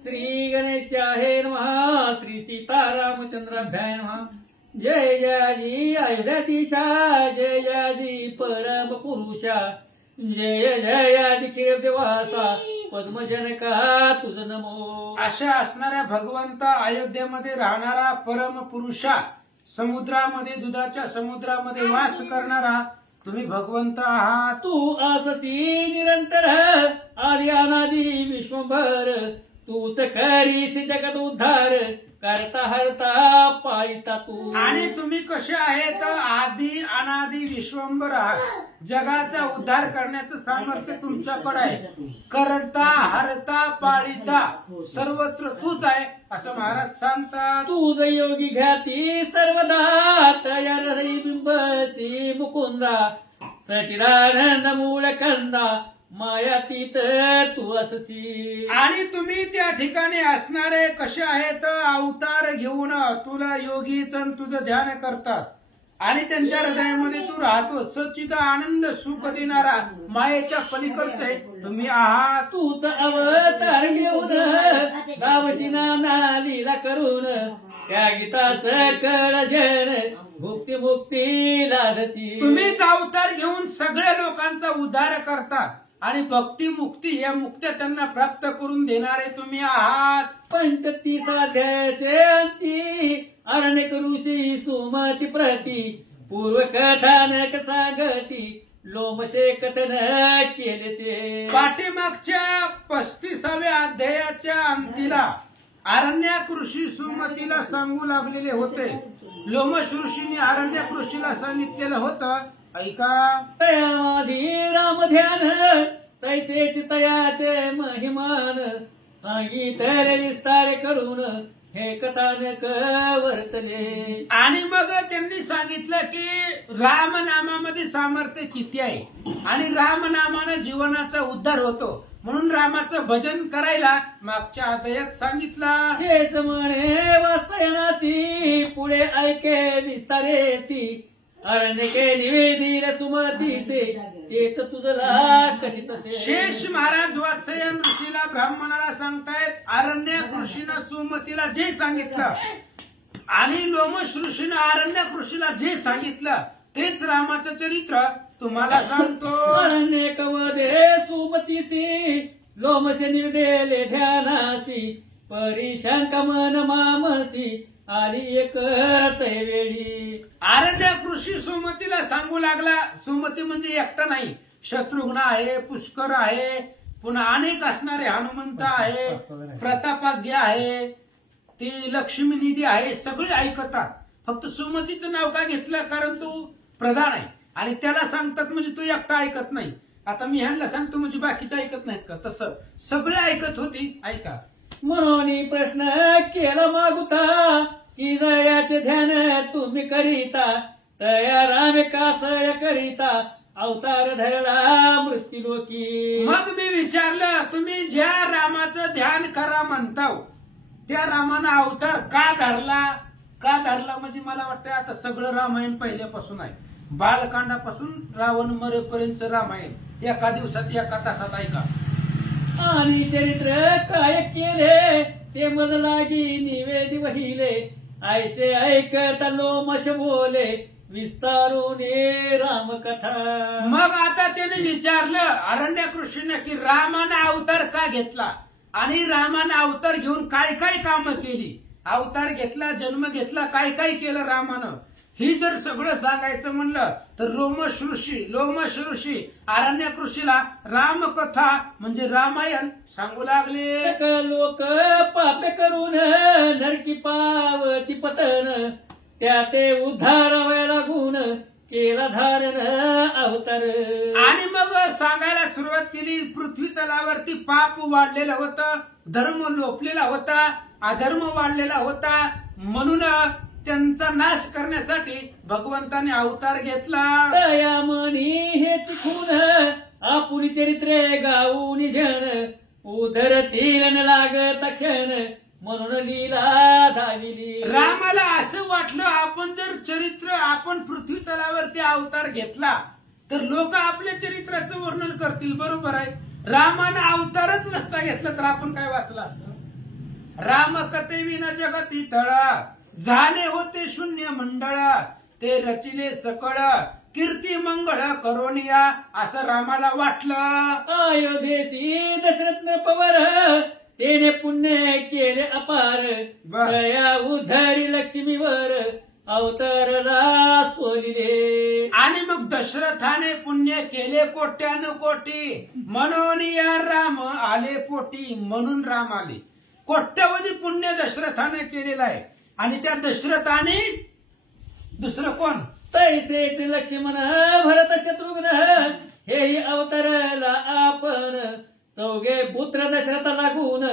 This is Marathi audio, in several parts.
श्री गणेशाय नमः. श्री सीतारामचंद्राभ्याय नमः. जय जयाजी अयोध्याधीशा, जय जयाजी परम पुरुषा, जय जयाजी क्षीरदेवासा, पद्मजनका तुझ नमो. अशा असणाऱ्या भगवंता, अयोध्येमध्ये राहणारा परम पुरुषा, समुद्रामध्ये दुधाच्या समुद्रामध्ये वास करणारा तुम्ही भगवंत आहात. तू अससी निरंतर आदि अनादि विश्वभर, तूच करीस जगत उद्धार, करता हरता पाळिता तू. आणि तुम्ही कसे आहेत? आदि अनादि विश्वंभर आहात. जगाचा उद्धार करण्याचं सामर्थ्य तुमच्याकडे आहे. करता हरता पाळिता सर्वत्र तूच आहे असं महाराज सांगतात. तुझ योगी घ्याती सर्वदा, तयार बिंबसी मुकुंदा, सचिदानंद मूळ कंदा, मायातीत तू अससी. आणि तुम्ही त्या ठिकाणी असणारे कसे आहेत? अवतार घेऊन तुला योगीच तुझं ध्यान करतात आणि त्यांच्या हृदयामध्ये तू राहतो. सच्चिद आनंद सुख देणारा मायेच्या पलीकडचे तुम्ही आहात. तूच अवतार घेऊन गावशी नाना लीला करून, त्या गीता सकळ जन भुक्ती मुक्ती लाधती. तुम्हीच अवतार घेऊन सगळ्या लोकांचा उद्धार करतात आणि भक्ती मुक्ती या मुक्त्या त्यांना प्राप्त करून देणारे तुम्ही आहात. 35 अध्यायाचे अंती, अनेक ऋषी सुमती प्रती, पूर्व कथानक सांगती, लोमशे कथन केले ते. पाठीमागच्या 35व्या अध्यायाच्या अंतीला आरण्याक ऋषी सुमतीला सांगू लागलेले होते. लोमश ऋषीने आरण्याक ऋषीला सांगितलेलं होतं, ऐका, तया माझी राम ध्यान, तैसेच तयाचे महिमान, सांगितले विस्तार करून, हे कथानक वर्तले. आणि मग त्यांनी सांगितलं की रामनामामध्ये सामर्थ्य किती आहे आणि रामनामानं जीवनाचा उद्धार होतो. म्हणून रामाचं भजन करायला मागच्या अध्यायात सांगितलं. शेष म्हणे वासयनासी, पुढे ऐके विस्तारेसी, अरण्यके निवेदिल सुमतीसे, तेच तुझला करीत असे. शेष महाराज वात्स्ययन ऋषीला ब्राह्मणाला सांगतायत, अरण्यक ऋषीनं सुमतीला जे सांगितलं आणि लोमश ऋषीनं अरण्यक ऋषीला जे सांगितलं तेच रामाचं चरित्र तुम्हाला सांगतो. अरण्यकमध्ये सुमतीसी, लोमश निवेदिले ध्यानासी, परिशंक मन मामसी, आली एक वेळी. आरण्यक ऋषी सुमतीला सांगू लागला. सुमती म्हणजे एकटा नाही, शत्रुघ्न आहे, पुष्कर आहे, पुन्हा अनेक असणारे हनुमंत आहे, प्रतापाग्य आहे, ती लक्ष्मी निधी आहे, सगळे ऐकतात. फक्त सुमतीचं नाव का घेतलं? कारण तू प्रधान आहे आणि त्याला सांगतात म्हणजे तू एकटा ऐकत नाही. आता मी ह्यांना सांगतो म्हणजे बाकीचे ऐकत नाहीत का? तसं सगळे ऐकत होती. ऐका, म्हणून प्रश्न केला मागुता, की जयाचे ध्यान तुम्ही करीता, तया रामे कासय करीता, अवतार धरला मृत्यू लोकी. मग मी विचारलं, तुम्ही ज्या रामाचं ध्यान करा म्हणताव त्या रामानं अवतार का धरला? का धरला म्हणजे मला वाटतं आता सगळं रामायण पहिल्यापासून आहे. बालकांडापासून रावण मरेपर्यंत रामायण एका दिवसात एका तासात ऐका. आणि चरित्र काय केले, ते मज लागी निवेदी वहिले, ऐसे ऐकता लोमश बोले, विस्तारून रामकथा. मग आता त्याने विचारलं अरण्यक ऋषीने की रामानं अवतार का घेतला आणि रामानं अवतार घेऊन काय काय कामं केली. अवतार घेतला, जन्म घेतला, काय काय केलं रामानं, ही जर सगळं सांगायचं म्हणलं तर लोमश ऋषी अरण्यक ऋषीला रामकथा म्हणजे रामायण सांगू लागले. सकळ लोक पाप करून नरकी पावती पतन, त्या ते उद्धार लागून केला धारण अवतार. आणि मग सांगायला सुरुवात केली. पृथ्वी तलावरती पाप वाढलेलं होतं, धर्म लोपलेला होता, अधर्म वाढलेला होता, म्हणून त्यांचा नाश करण्यासाठी भगवंताने अवतार घेतला. तया मनी हे चिखून आपुरी चरित्रे गाऊन जन, उधरतील न लागत क्षण, म्हणून लीला धाविली. रामाला असं वाटलं आपण जर चरित्र आपण पृथ्वी तलावरती अवतार घेतला तर लोक आपल्या चरित्राचं वर्णन करतील. बरोबर आहे. रामानं अवतारच नसता घेतला तर आपण काय वाचलं असतं? राम कथेविन जगती तळ, झाले होते शून्य मंडळ, ते रचिले सकळ, कीर्ती मंगळ करोनिया, असं रामाला वाटलं. अयोध्येसी दशरथ नृपवर, तेने पुण्य केले अपार, बर. दया उद्धरी लक्ष्मीवर, अवतरला सोलिले. आणि मग दशरथाने पुण्य केले कोट्यानु कोटी, म्हणून या राम आले पोटी, म्हणून राम आले. कोट्यवधी पुण्य दशरथाने केलेलं आहे. आणि त्या दशरथाने दुसरं कोण, तैसेच लक्ष्मण भरत शत्रुघ्न, हेही अवतरला आपण, चौघे पुत्र दशरथ लागून,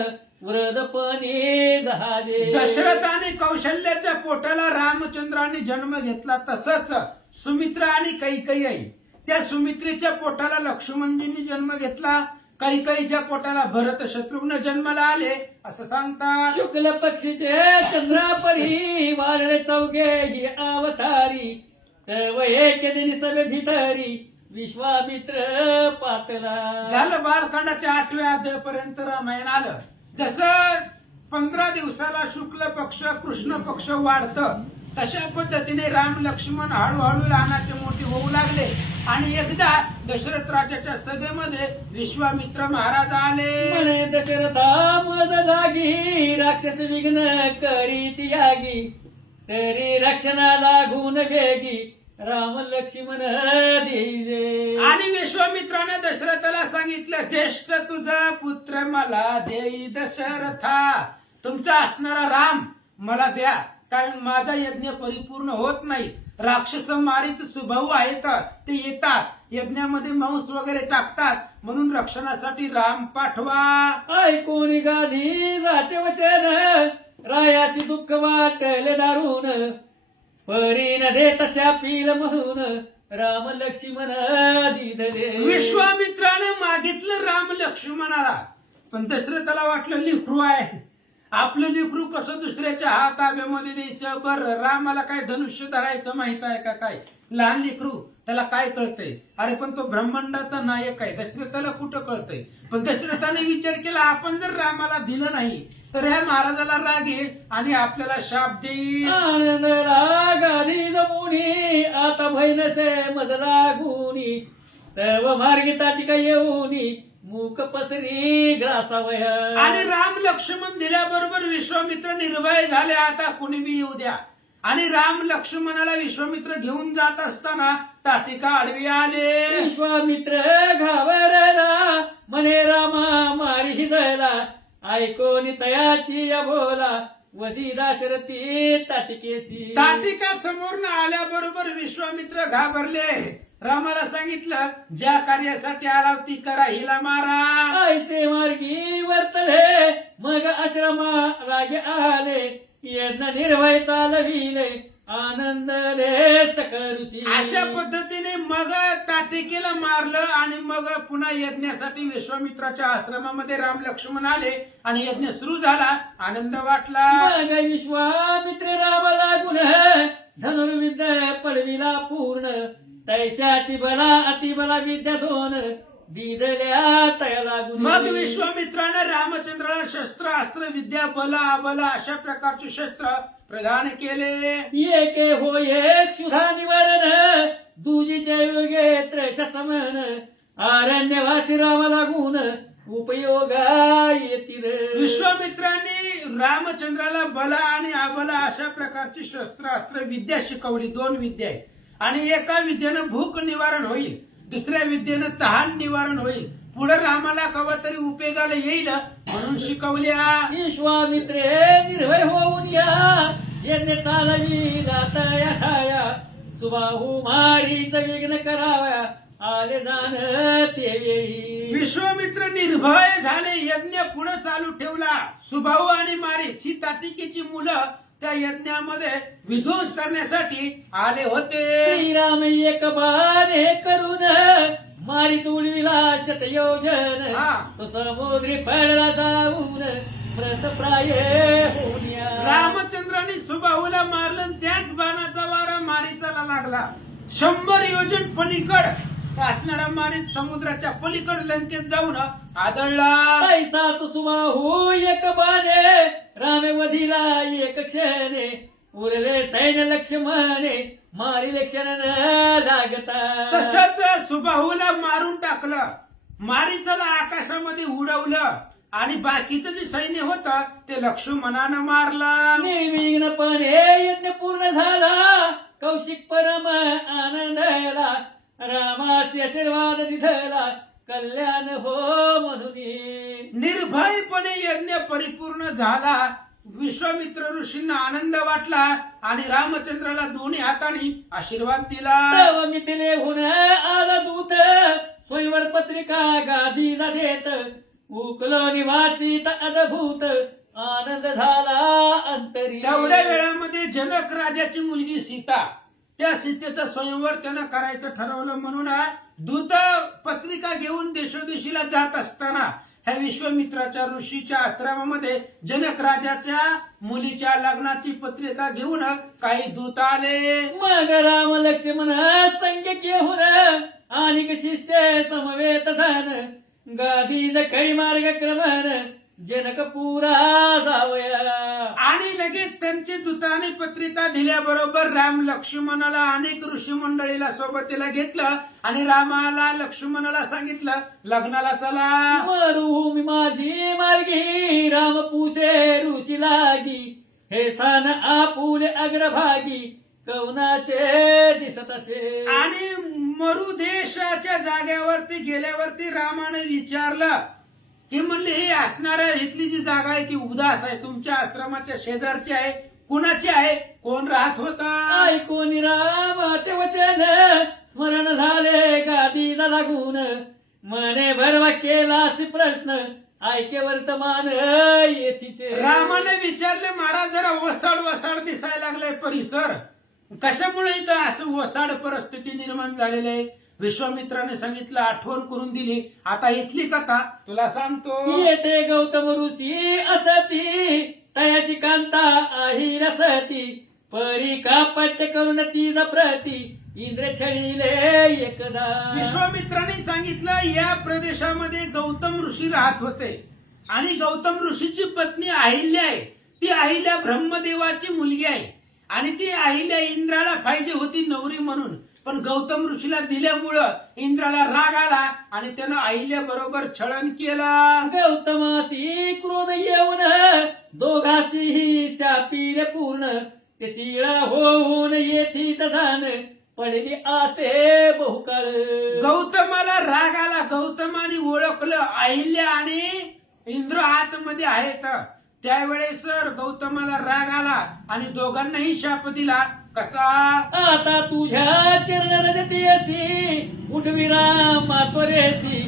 वृद्धपणी झाले. दशरथाने कौशल्याच्या पोटाला रामचंद्राने जन्म घेतला, तसंच सुमित्रा आणि कैकेयी आई, त्या सुमित्रेच्या पोटाला लक्ष्मणजींनी जन्म घेतला, कैकेयीच्या पोटाला भरत शत्रुघ्न जन्माला आले असं सांगतात. शुक्ल पक्षीचे चंद्रापरी, वाढले चौघे ही अवतारी, तव एक दिनी सभे भितरी, विश्वामित्र पातला. झालं बालकांडाच्या 8व्या अध्यायापर्यंत रामायण आलं. जसं 15 दिवसाला शुक्ल पक्ष कृष्ण पक्ष वाढतं, तशा पद्धतीने राम लक्ष्मण हळूहळू लहानाचे मोठे होऊ लागले. आणि एकदा दशरथ राजाच्या सभेमध्ये विश्वामित्र महाराज आले. म्हणे दशरथा मज जागी, राक्षस विघ्न करीत यागी, तरी रक्षणा लागून वेगी, राम लक्ष्मण दिजे. आणि विश्वामित्राने दशरथाला सांगितलं, ज्येष्ठ तुझा पुत्र मला देई दशरथा, तुमचा असणारा राम मला द्या, कारण माझा यज्ञ परिपूर्ण होत नाही. राक्षस मारीच स्वभाव आहेत, ते येतात यज्ञामध्ये मांस वगैरे टाकतात, म्हणून रक्षणासाठी राम पाठवा. ऐकून गाधीजाचे वचन, रायाची दुःख वाटले दारुण, परी न दे तशा पील म्हणून, राम लक्ष्मण दिदले. विश्वामित्राने मागितलं राम लक्ष्मणाला, पण दशरथाला वाटलं लेकरू आहे, आपलं लेकरू कसं दुसऱ्याच्या ताब्यामध्ये द्यायचं. बरं, रामाला काय धनुष्य धरायचं माहित आहे का? काय लहान लेकरू, त्याला काय कळतंय? अरे पण तो ब्रह्मांडाचा नायक आहे, दशरथाला कुठं कळतंय? पण दशरथाने विचार केला, आपण जर रामाला दिलं नाही तर ह्या महाराजाला राग येईल आणि आपल्याला शाप देईल. आनंद रागाधी जमुनी, आता भय नसे मज लागुनी, सर्व मार्गिताची काय येऊनी, मूक पसरी ग्रासावय. आणि राम लक्ष्मण दिल्याबरोबर विश्वामित्र निर्भय झाले, आता कुणी बी येऊ द्या. आणि राम लक्ष्मणाला विश्वामित्र घेऊन जात असताना ताटिका आडवी आले. विश्वामित्र घाबरला, म्हणे रामा मारी हिजला, ऐकोनी तयाची या बोला, वदी दाशरथी ताटिकेसी. ताटिका समोर आल्याबरोबर विश्वामित्र घाबरले. रामाला सांगितलं, ज्या कार्यासाठी आला ती करा, हिला मारा. ऐसे मार्गी वर्तले, मग आश्रमा रागे आले, यज्ञ निर्भय चालविले, आनंदले सकळ ऋषी. अशा पद्धतीने मग ताटिकेला मारलं आणि मग पुन्हा यज्ञासाठी विश्वामित्राच्या आश्रमामध्ये राम लक्ष्मण आले आणि यज्ञ सुरू झाला. आनंद वाटला. मग विश्वामित्र राम लागून, धनुर्विद्या पडविला पूर्ण, तैशाची बला अतिबला विद्या दोन, दिदल्या तया लागून. मग विश्वामित्राने रामचंद्राला शस्त्र अस्त्र विद्या बल अबल अशा प्रकारचे शस्त्र प्रदान केले. एके हो एक क्षुधा निवारण, दुजीच्या योगे त्रैश समन, आरण्यवासी राम लागून, उपयोगा येतील. विश्वामित्रांनी रामचंद्राला बल आणि अबल अशा प्रकारची शस्त्र अस्त्र विद्या शिकवली. 2 विद्या आहेत. आणि एका विद्येनं भूक निवारण होईल, दुसऱ्या विद्येनं तहान निवारण होईल. पुढे रामाला कवा तरी उपयोगाला येईल म्हणून शिकवल्या. विश्वामित्रे निर्भय होऊन या, यज्ञ चालविला तया ठाया, सुबाहू मारीच विघ्न कराव्या, आले जाण ते वेळी. विश्वामित्र निर्भय झाले, यज्ञ पुढे चालू ठेवला. सुभाऊ आणि मारीच ही ताटिकेची मुलं त्या यज्ञामध्ये विध्वंस करण्यासाठी आले होते. श्रीराम एक बाणे करून, मारी उडविला शतयोजन, हा. तो समुद्री पडला जाऊन, व्रतप्राय होऊन या. रामचंद्राने सुबाहूला मारलं आणि त्याच बाणाचा वारा मारीचाला लागला. 100 योजन पलीकड असणारा मारीच समुद्राच्या पलीकड लंकेत जाऊन आदळला. पैसाच सुबाहू एक बाणे, रामवधीला एक क्षणे उरले सैन्य लक्ष्मणे मारिले क्षण न लागता. तसंच सुबाहूला मारून टाकलं, मारीचाला आकाशामध्ये उडवलं आणि बाकीचं जे सैन्य होतं ते लक्ष्मणानं मारलं. निर्विघ्नपणे यज्ञ पूर्ण झाला, कौशिक परम आनंदला, रामाचे आशीर्वाद दिधला, कल्याण हो म्हणून. निर्भयपणे यज्ञ परिपूर्ण झाला. विश्वामित्र ऋषींना आनंद वाटला आणि रामचंद्राला दोन्ही हाताने आशीर्वाद दिला. तव मिथिलेहून आला दूत, स्वयंवर पत्रिका गादीला देत, उकलो निवाचित अद्भुत, आनंद झाला अंतरी. तेवढ्या वेळामध्ये जनक राजाची मुलगी सीता, त्या सीतेचं स्वयंवर त्यानं करायचं ठरवलं. म्हणून दूत पत्रिका घेऊन देशोदेशीला जात असताना ह्या विश्वामित्राच्या ऋषीच्या आश्रमामध्ये जनक राजाच्या मुलीच्या लग्नाची पत्रिका घेऊन काही दूत आले. मग राम लक्ष्मण संग घेऊन आणि शिष्य समवेत झान, गादीज खडी मार्ग क्रमण, जनकपुरा जावया. आणि लगेच त्यांची दूताने पत्रिका दिल्याबरोबर राम लक्ष्मणाला अनेक ऋषी मंडळीला सोबतीला घेतलं आणि रामाला लक्ष्मणाला सांगितलं लग्नाला चला. मरुभूमी माझी मार्गी, राम पुसे ऋषी लागी, हे स्थान आपुले अग्रभागी, कवनाचे दिसत असे. आणि मरुदेशाच्या जागेवरती गेल्यावरती रामाने विचारलं की म्हणले हे असणाऱ्या इथली जी जागा आहे ती उदास आहे, तुमच्या आश्रमाच्या शेजारची आहे, कुणाची आहे, कोण राहत होता. ऐकून रामाचे वचन स्मरण झाले गादीला लागून, मने भरवा केलास प्रश्न, ऐके वर्तमान येथीचे. रामाने विचारले महाराज जरा वसाड वसाड दिसायला लागलाय परिसर, कशामुळे इथं असं वसाड परिस्थिती निर्माण झालेली आहे. विश्वामित्राने सांगितलं, आठवण करून दिली. आता इथली कथा तुला सांगतो. येथे गौतम ऋषी असती, तयाची कांता आही रसती, परी कापट्य करून तीज प्रती, इंद्र छळीले एकदा. विश्वामित्राने सांगितलं या प्रदेशामध्ये गौतम ऋषी राहत होते आणि गौतम ऋषीची पत्नी अहिल्या आहे. ती अहिल्या ब्रह्मदेवाची मुलगी आहे आणि ती अहिल्या इंद्राला पाहिजे होती नवरी म्हणून, पण गौतम ऋषीला दिल्यामुळं इंद्राला राग आला आणि त्यानं अहिल्या बरोबर छळन केला. गौतमासी क्रोध येऊन दोघांशीही शापीर पूर्ण, ते शिळा होऊन येथीत जाण, पडली आसे बहुकाळ. गौतमाला राग आला. गौतमाने ओळखलं अहिल्या आणि इंद्र आतमध्ये आहेत. त्यावेळेस गौतमाला राग आला आणि दोघांनाही शाप दिला. कसा? आता तुझ्या चरण रजती असी, उठविरा मातोरेसी,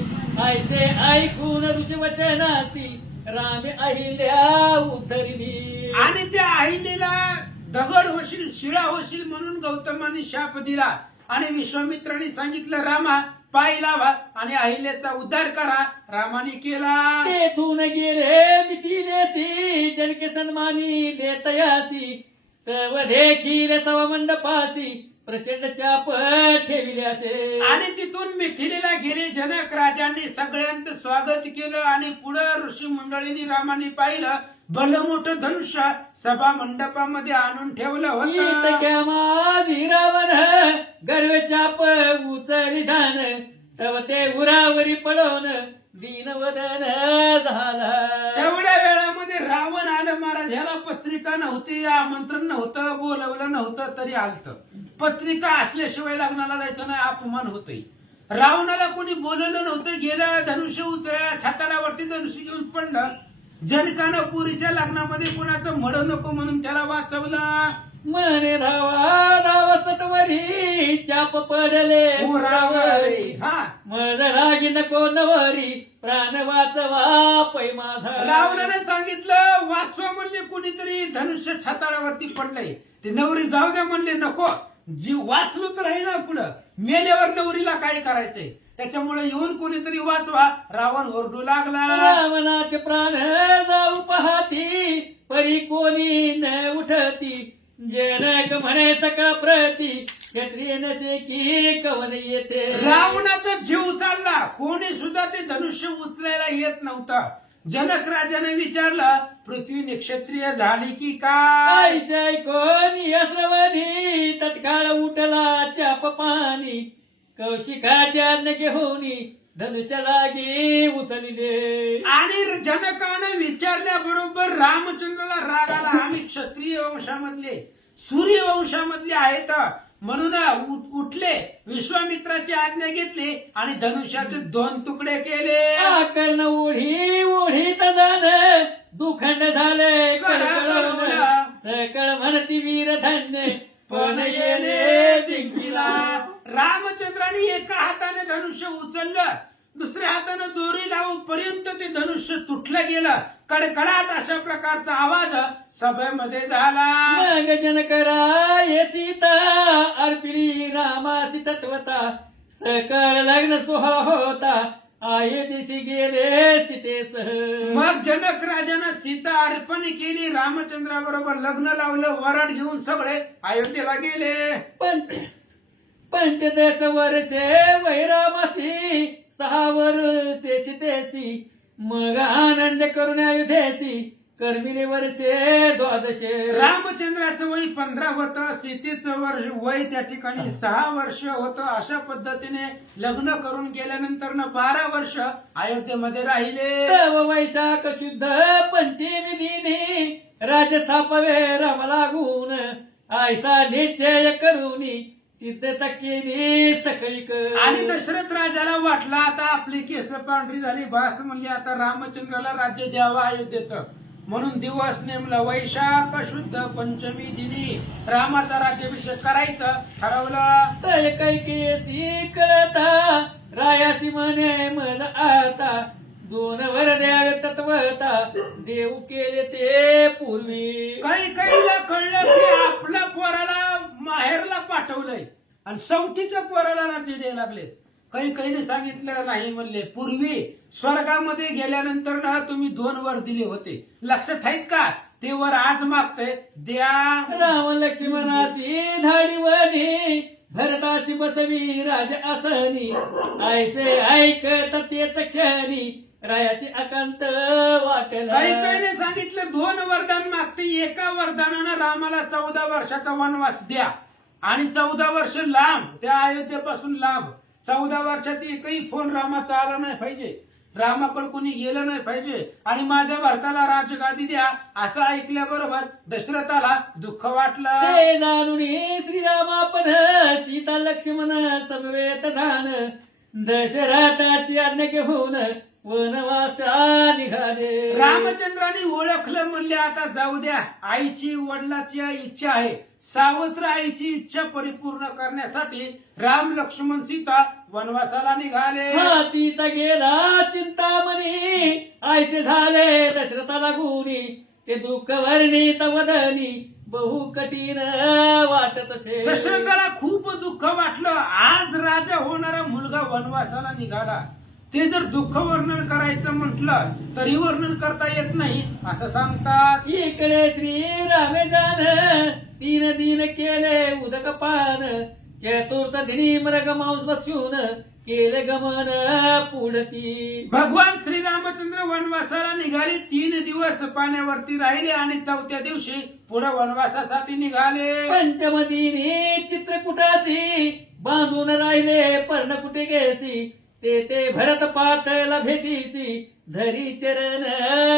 ऐसे ऐकून ऋषी वचनासी, रामे अहिल्या उद्धरिली. आणि त्या अहिलेला दगड होशील, शिळा होशील म्हणून गौतमाने शाप दिला आणि विश्वामित्राने सांगितलं रामा पाय लावा आणि अहिल्याचा उद्धार करा. रामाने केला. तेथून गेले मिथिलेसी, जनके सन्मानी देतयासी, तव देखील सवा मंडपासी, प्रचंड चाप ठेविल्यासे. आणि तिथून मिथिलेला गेले. जनक राजांनी सगळ्यांचं स्वागत केलं आणि पुढे ऋषी मंडळींनी रामाने पाहिलं भलं मोठं धनुष्य सभा मंडपामध्ये आणून ठेवलं होतं. इतक्या माझी रावण गर्व चाप उचली धान, तव ते उरावरी पडून दीनवदन झाला. तेवढ्या वेळामध्ये रावण आलं. महाराज ह्याला पत्रिका नव्हती, आमंत्रण नव्हतं, बोलवलं नव्हतं तरी आलतं. पत्रिका असल्याशिवाय लग्नाला जायचं नाही, अपमान होतोय. रावणाला कोणी बोलवलं नव्हतं, गेलं धनुष्य उचलल्या, छताडावरती धनुष्य घेऊन पडलं. जनकानं पुरीच्या लग्नामध्ये कोणाचं मड नको म्हणून त्याला वाचवला. मने धावा धावा सटवरी, चाप पडले उरावरी, हा मज रागी नको नवरी, प्राण वाचवा पै माझा. रावणाने सांगितलं वाचवा म्हणले, कोणीतरी धनुष्य छताडावरती पडलंय, ते नवरी जाऊ द्या म्हणले, नको जीव वाचलो तर आहे ना, पुढं मेल्यावर नवरीला काय करायचंय, त्याच्यामुळे येऊन कोणीतरी वाचवा. रावण ओरडू लागला. रावणाचे प्राण जाऊ पाहती, परी कोणी न उठती, जनक म्हणे सकाळ प्रती, क्षत्रिय नसे की कवन येते. रावणाचा जीव चालला. कोणी सुद्धा ते धनुष्य उचलायला येत नव्हता. जनक राजाने विचारलं, पृथ्वी निक्षत्रिय झाली की काय? आयशाय कोणी असवनी तत्काळ उठला चाप पाणी कौशिकाच्या आज्ञा घेऊनी धनुष्य लागी उचलिले. आणि जनकाने विचारल्याबरोबर रामचंद्राला राग आला. आम्ही क्षत्रिय वंशामधले सूर्य वंशामधले आहेत म्हणून उठले, विश्वामित्राची आज्ञा घेतली आणि धनुष्याचे 2 तुकडे केले. कर्ण ओढी ओढीत जाण दुखंड झाले कडकड सकळ म्हणती वीर धन्य पण येणे जिंकिला. रामचंद्राने एका हाताने धनुष्य उचललं, दुसऱ्या हाताने दोरी लावूपर्यंत ते धनुष्य तुटलं गेलं. कडकडाट अशा प्रकारचा आवाज सभेमध्ये झाला. मग जनकरा ये सीता अर्पिली रामासी तत्वता सकळ लग्न सोहा होता आहे दिसी गेले सीतेसह. मग जनक राजानं सीता अर्पण केली, रामचंद्राबरोबर लग्न लावलं, वराड घेऊन सगळे अयोध्येला गेले. पंचदश वर्षे वैरामासी 6 वर्षे सीतेसी मग आनंद करून अयोध्येसी कर्मिले वर्षे 12. रामचंद्राचं वय 15 होतं, सीतेचं वय त्या ठिकाणी 6 वर्ष होतं. अशा पद्धतीने लग्न करून गेल्यानंतर 12 वर्ष अयोध्येमध्ये राहिले. तव वैशाख शुद्ध पंचमी दिनी राजस्थापवे राम लागून आयसा निश्चय करूनी सिद्धता केली सकळीक. आणि दशरथ राजाला वाटलं आता आपली केस पांढरी झाली, भास म्हणली आता रामचंद्राला राज्य द्यावं अयोध्येचं. म्हणून दिवस नेमला वैशाख शुद्ध पंचमी दिनी रामाचा राज्याभिषेक करायचं ठरवलं. तय कैकेसी कळता रायासी म्हणे मज आता 2 वर द्यावे तत्वता देव केले ते पूर्वी. कैकेयीला कळलं की आपल्या पोराला माहेरला पाठवलंय आणि सवतीच्या पोराला राज्य द्यायला लागले. कैकेयीने सांगितलं नाही, म्हणले पूर्वी स्वर्गामध्ये गेल्यानंतर ना तुम्ही 2 वर दिले होते, लक्षात आहेत का? ते वर आज मागतय द्या. राम लक्ष्मणासी धाडीवनी भरतासी बसवी राज आसनी ऐसे ऐकत तेच क्षणी रायासी अकांत वाटला. कैकेयीने सांगितलं 2 वरदान मागते, एका वरदानानं रामाला 14 वर्षाचा वनवास द्या आणि 14 वर्ष लांब, त्या अयोध्येपासून लांब. 14 वर्षात एकही फोन रामाचा आला नाही पाहिजे, रामाकडे कोणी गेलं नाही पाहिजे आणि माझ्या भरताला राजगादी द्या. असं ऐकल्याबरोबर दशरथाला दुःख वाटलं. ते जाणून श्रीराम आपण सीता लक्ष्मण समवेत जाण दशरथाची आज्ञा घेऊन वनवासा निघाले. रामचंद्राने ओळखलं, म्हणले आता जाऊ द्या, आईची वडिलाची इच्छा आहे. सावत्र आईची इच्छा परिपूर्ण करण्यासाठी राम लक्ष्मण सीता वनवासाला निघाले. हातीचा गेला चिंतामणी ऐसे झाले दशरथाला गुणी ते दुःख वर्णित वदनी बहु कठीण वाटत असे. दशरथाला खूप दुःख वाटलं, आज राजा होणारा मुलगा वनवासाला निघाला. ते जर दुःख वर्णन करायचं म्हटलं तरी वर्णन करता येत नाही असं सांगतात. इकडे श्री रामे जाण 3 दिन केले उदक पान चतुर्थ दिनी मृग मांस भक्षून केले गमन पुढती. भगवान श्रीरामचंद्र वनवासाला निघाले, 3 दिवस पाण्यावरती राहिले आणि 4थ्या दिवशी पुढे वनवासासाठी निघाले. पंचम दिनी चित्रकुटासी बांधून राहिले पर्णकुटे घेसी ते भरत पातला भेटीसी धरी चरण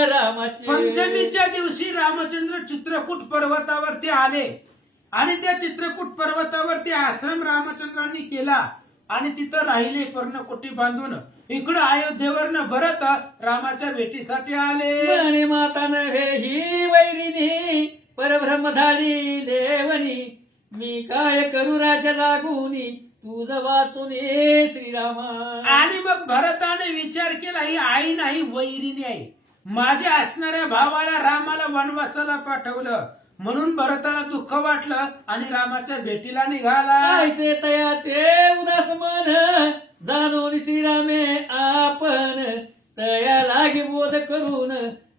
रामाचे. पंचमीच्या दिवशी रामचंद्र चित्रकूट पर्वतावरती आले आणि त्या चित्रकूट पर्वतावरती आश्रम रामचंद्रांनी केला आणि तिथं राहिले पर्णकुटी बांधून. इकडं अयोध्येवरनं भरत रामाच्या भेटीसाठी आले. आणि माता नव्हे ही वैरिणी परब्रह्मधारी देवनी मी काय करू राजा लागूनी तुझ वाचून श्रीरामा. आणि मग भरताने विचार केला, ही आई नाही वैरिणी आहे, माझ्या असणाऱ्या भावाला रामाला वनवासाला पाठवलं. म्हणून भरताला दुःख वाटलं आणि रामाच्या भेटीला निघाला. ऐसे तयाचे उदास मन जाणून श्रीरामे आपण तया लागे बोध करून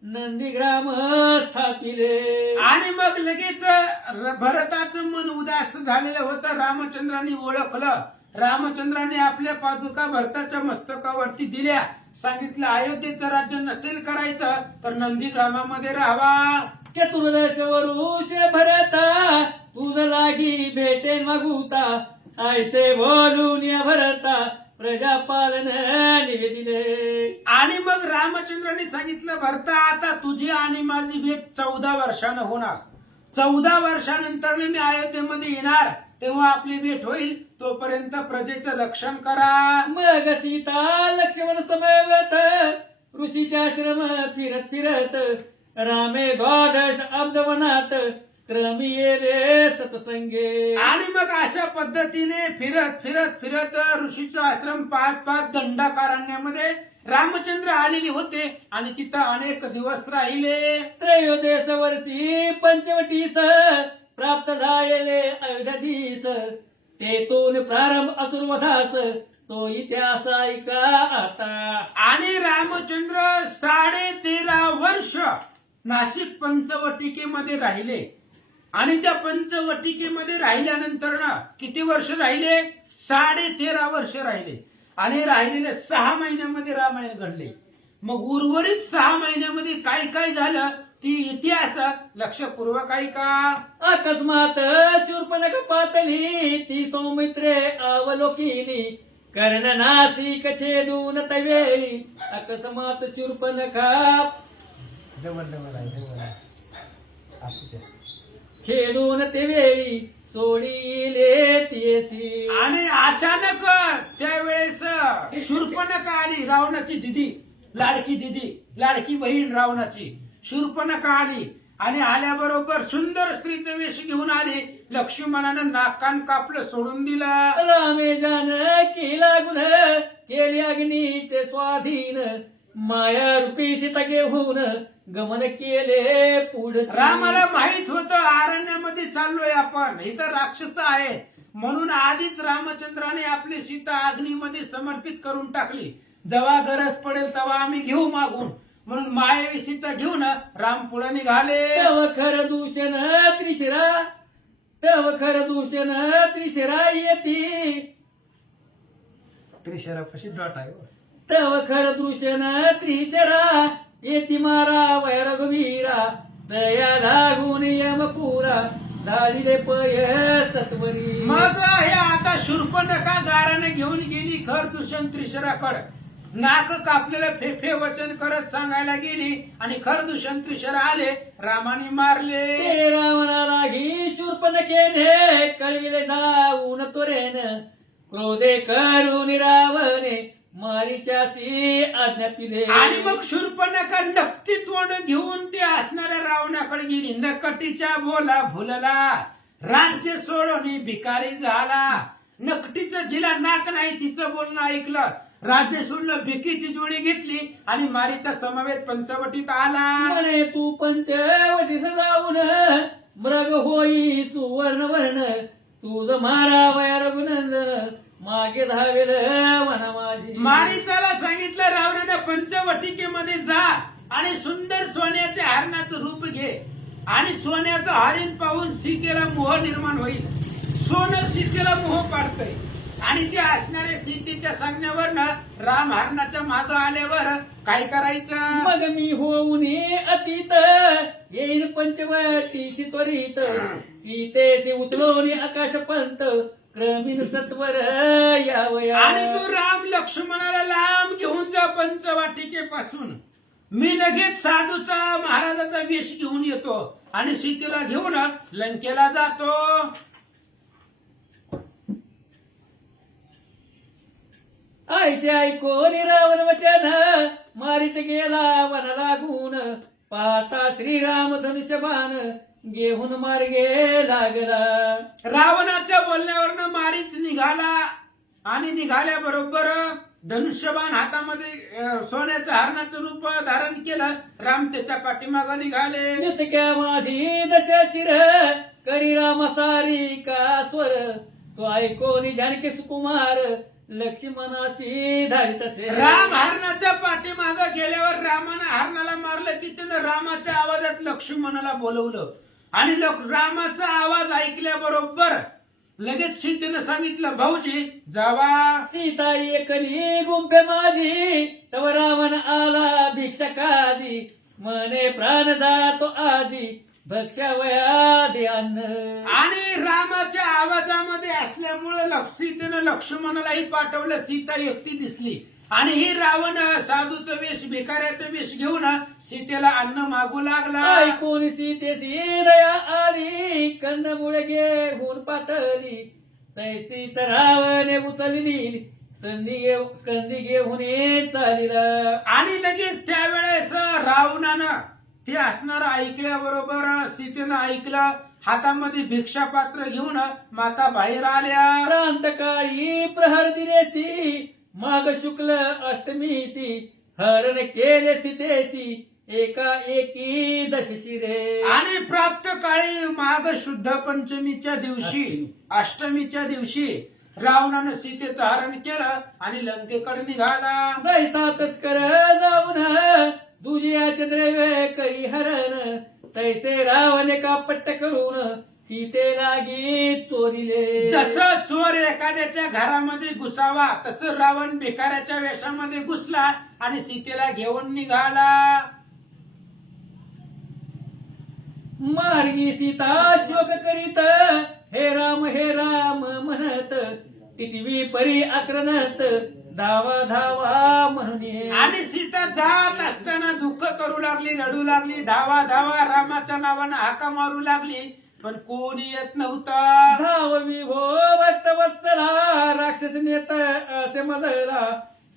नंदीग्राम स्थापिले. आणि मग लगेच भरताचं मन उदास झालेलं होतं. रामचंद्रांनी ओळखलं, रामचंद्रांनी आपल्या पादुका भरताच्या मस्तकावरती दिल्या सांगितलं अयोध्येचं राज्य नसेल करायचं तर नंदीग्रामामध्ये राहावा. चतुर्दश वरुष भरता तुझ लागी भेटे मागुता ऐसे बोलून या भरता प्रजापालन निवेदिले. आणि मग रामचंद्रांनी सांगितलं भरता आता तुझी आणि माझी भेट 14 वर्षानं होणार. 14 वर्षानंतर मी अयोध्येमध्ये येणार तेव्हा आपली भेट होईल. तोपर्यंत प्रजेचं रक्षण करा. मग सीता लक्ष्मण समवेत ऋषीच्या आश्रम फिरत फिरत रामे द्वादश अब्दवनात क्रमी येले सतसंगे. आणि मग अशा पद्धतीने फिरत फिरत फिरत ऋषीचा आश्रम पाहत पाहत दंडकारण्यामध्ये रामचंद्र आलेले होते आणि तिथं अनेक दिवस राहिले. त्रयोदश वर्षी पंचवटीस प्राप्त झालेले अयोध्याधीश तेथून प्रारंभ असुरवधास तो इतिहास ऐका आता. आणि रामचंद्र 13.5 वर्ष नाशिक पंचवटिकेमध्ये राहिले. आणि त्या पंचवटिकेमध्ये राहिल्यानंतर ना किती वर्ष राहिले? 13.5 वर्ष राहिले. आणि राहिलेल्या 6 महिन्यामध्ये रामायण घडले. मग उर्वरित 6 महिन्यामध्ये काय काय झालं ती इतिहास लक्षपूर्वक ऐका. अकस्मात शूर्पणख पातली ती सौमित्रे अवलोकिनी कर्ण नासिक छेदून तवेळी अकस्मात शूर्पणखा छेदून ते वेळी सोडीले तियसी. आणि अचानक त्यावेळेस शूर्पणखा आली, रावणाची दिदी, लाडकी दिदी, लाडकी बहीण रावणाची शूर्पणखा आली. आणि आल्याबरोबर सुंदर स्त्रीचं वेश घेऊन आली. लक्ष्मणानं नाकान कापलं सोडून दिलं. रामे जानकी लागून केली अग्नीचे स्वाधीन माया रूपी सीता घेऊन गमन केले पुढे. रामाला माहित होतं अरण्यामध्ये चाललोय आपण, इथं राक्षस आहे. म्हणून आधीच रामचंद्राने आपली सीता अग्नीमध्ये समर्पित करून टाकली. जेव्हा गरज पडेल तेव्हा आम्ही घेऊ मागून. म्हणून मायावी सीता घेऊन राम पुढे निघाले. तव खर दूषण त्रिशिरा तव खर दूषण त्रिशिरा येती त्रिशरा पशी डॉट आहे. तव खर दूषण त्रिशिरा येती मारा वै रघुवीरा दया लागून यमपुरा धाडिले पय सत्वरी. मग हे आता शूर्पणखा गाराने घेऊन गेली खर दूषण त्रिशराकडे. नाक कापलेलं फेफे वचन करत सांगायला गेली आणि खरदूषण त्रिशरा आले. रामाने मारले. ते रावणा लागी शूर्पणखेने कळविले जाऊन तोरेन क्रोधे करून रावणे मारीच्यासी आज्ञा पिले. आणि मग शूर्पणखा नकटी तोंड घेऊन ते असणाऱ्या रावणाकडे गेली. नकटीच्या बोला भुलला राज्य सोडून भिकारी झाला. नकटीचं जिला नाक नाही तिचं बोलणं ऐकलं. राज्य सोडलं, भिकीची जोडी घेतली आणि मारीचा समवेत पंचवटीत आला. म्हणे तू पंचवटी जाऊन मृग होई सुवर्ण वर्ण तुझ मारा वया रघुनंदन मागे धावेल वना माझी. मारीचाला सांगितलं रावणानं पंचवटिकेमध्ये जा आणि सुंदर सोन्याच्या हरणाचं रूप घे आणि सोन्याचं हरिण पाहून सीतेला मोह निर्माण होईल. सोनं सीतेला मोह पाडतंय. आणि ते असणाऱ्या सीतेच्या सांगण्यावरनं राम हरणाच्या माग आल्यावर काय करायचं? मग मी होऊन अतीत येईल पंचवटी त्वरित सीतेचे उचलून आकाश पंत क्रमीन सत्वर यावया. आणि तू राम लक्ष्मणाला लांब घेऊन जा पंचवाटिकेपासून. मी लगेच साधूचा महाराजाचा वेश घेऊन येतो आणि सीतेला घेऊन लंकेला जातो. ऐसे ऐकून रावण वचन मारीच गेला वन लागून पाहता श्रीराम धनुष्यबाण घेऊन मार्गे लागला. रावणाच्या बोलण्यावरनं मारीच निघाला आणि निघाल्याबरोबर धनुष्यबाण हातामध्ये सोन्याचं हरणाचं रूप धारण केलं. राम त्याच्या पाठीमागं निघाले. नितक्या माझी दशा शिर करी राम सारी का स्वर तो ऐकून जानकी सुकुमार लक्ष्मणाशी धारित असे. राम हरणाच्या पाठीमागं गेल्यावर रामानं हरणाला मारलं की त्यानं रामाच्या आवाजात लक्ष्मणाला बोलवलं आणि रामाचा आवाज ऐकल्याबरोबर लगेच सीतेनं सांगितलं भाऊजी जावा. सीता एकली गुंफे माझी तव रावण आला भिक्षकाजी मने प्राण जातो आधी भक्षावया दे अन्न. आणि रामाच्या आवाजामध्ये असल्यामुळे सीतेनं लक्ष्मणालाही पाठवलं. सीता एकटी दिसली आणि ही रावण साधूचं वेश भिकाऱ्याचं वेश घेऊन सीतेला अन्न मागू लागला. ऐकून सीतेसी दया आली कंदमुळे घेऊन पातळली तैसीच रावणे उचलली स्कंदी घेऊन चालिला. आणि लगेच त्यावेळेस रावणानं ते असणार ऐकल्याबरोबर सीतेनं ऐकलं. हातामध्ये भिक्षा पात्र घेऊन माता बाहेर आल्या. प्रांतकाळी प्रहर दिलेसी माघ शुक्ल अष्टमीसी हरण केले सीतेसी एका एकी दशशिरे. आणि प्राप्त काळी माघ शुद्ध पंचमीच्या दिवशी अष्टमीच्या दिवशी रावणानं सीतेचं हरण केलं आणि लंकेकडे निघाला. जैसा तस्कर जाऊन दुजियाचे द्रव्य करी हरण तैसे रावणे कापट्ट करून सीते लागी चोरिले. जसं चोर एखाद्याच्या घरामध्ये घुसावा तसं रावण भिकाऱ्याच्या वेशामध्ये घुसला आणि सीतेला घेऊन निघाला. मार्गी सीता शोक करीत हे राम म्हणत पृथ्वी परी आक्रनत धावा धावा म्हणून. आणि सीता जात असताना दुःख करू लागली, रडू लागली, धावा धावा रामाच्या नावानं हाका मारू लागली, पण कोणी येत नव्हता. धाव विभो वत्सला राक्षस नेत असे मजला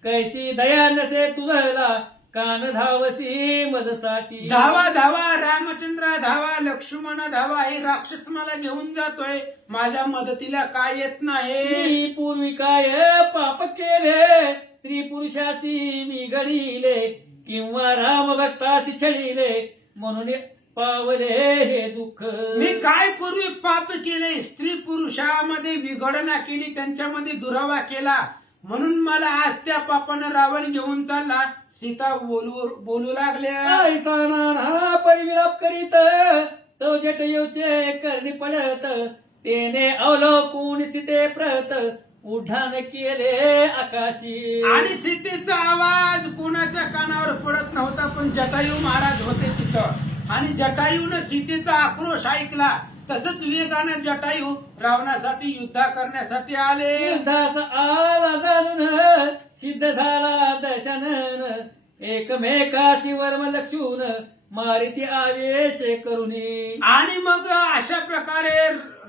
कैसी दया नसे तुझला कान धावसी मजसाठी. धावा धावा रामचंद्र धावा, लक्ष्मण धावा, हे राक्षस मला घेऊन जातोय, माझ्या मदतीला काय येत नाही. मी पूर्वी काय पाप केले स्त्री पुरुषासी मी घडिले किंवा राम भक्तासी छळिले म्हणून पावले हे दुःख. मी काय पूर्वी पाप केले, स्त्री पुरुषामध्ये विघडणा केली, त्यांच्यामध्ये दुरावा केला, म्हणून मला आज त्या पापानं रावण घेऊन चालला. सीता बोलू लागल्या. ऐसा नाना परिविलाप करीत तो जटयोचे करणी पडत तेने अवलोकून सीते प्रत उड्डाण केले आकाशी. आणि सीतेचा आवाज कोणाच्या कानावर पडत नव्हता, पण जटायू महाराज होते तिथं आणि जटायूनं सीतेचा आक्रोश ऐकला. तसंच वेगानं जटायू रावणासाठी युद्ध करण्यासाठी आले. युद्धास आला जाणून सिद्ध झाला दर्शनन एकमेकाशी वर्म लक्षून मारिती आवेश करुनी. आणि मग अशा प्रकारे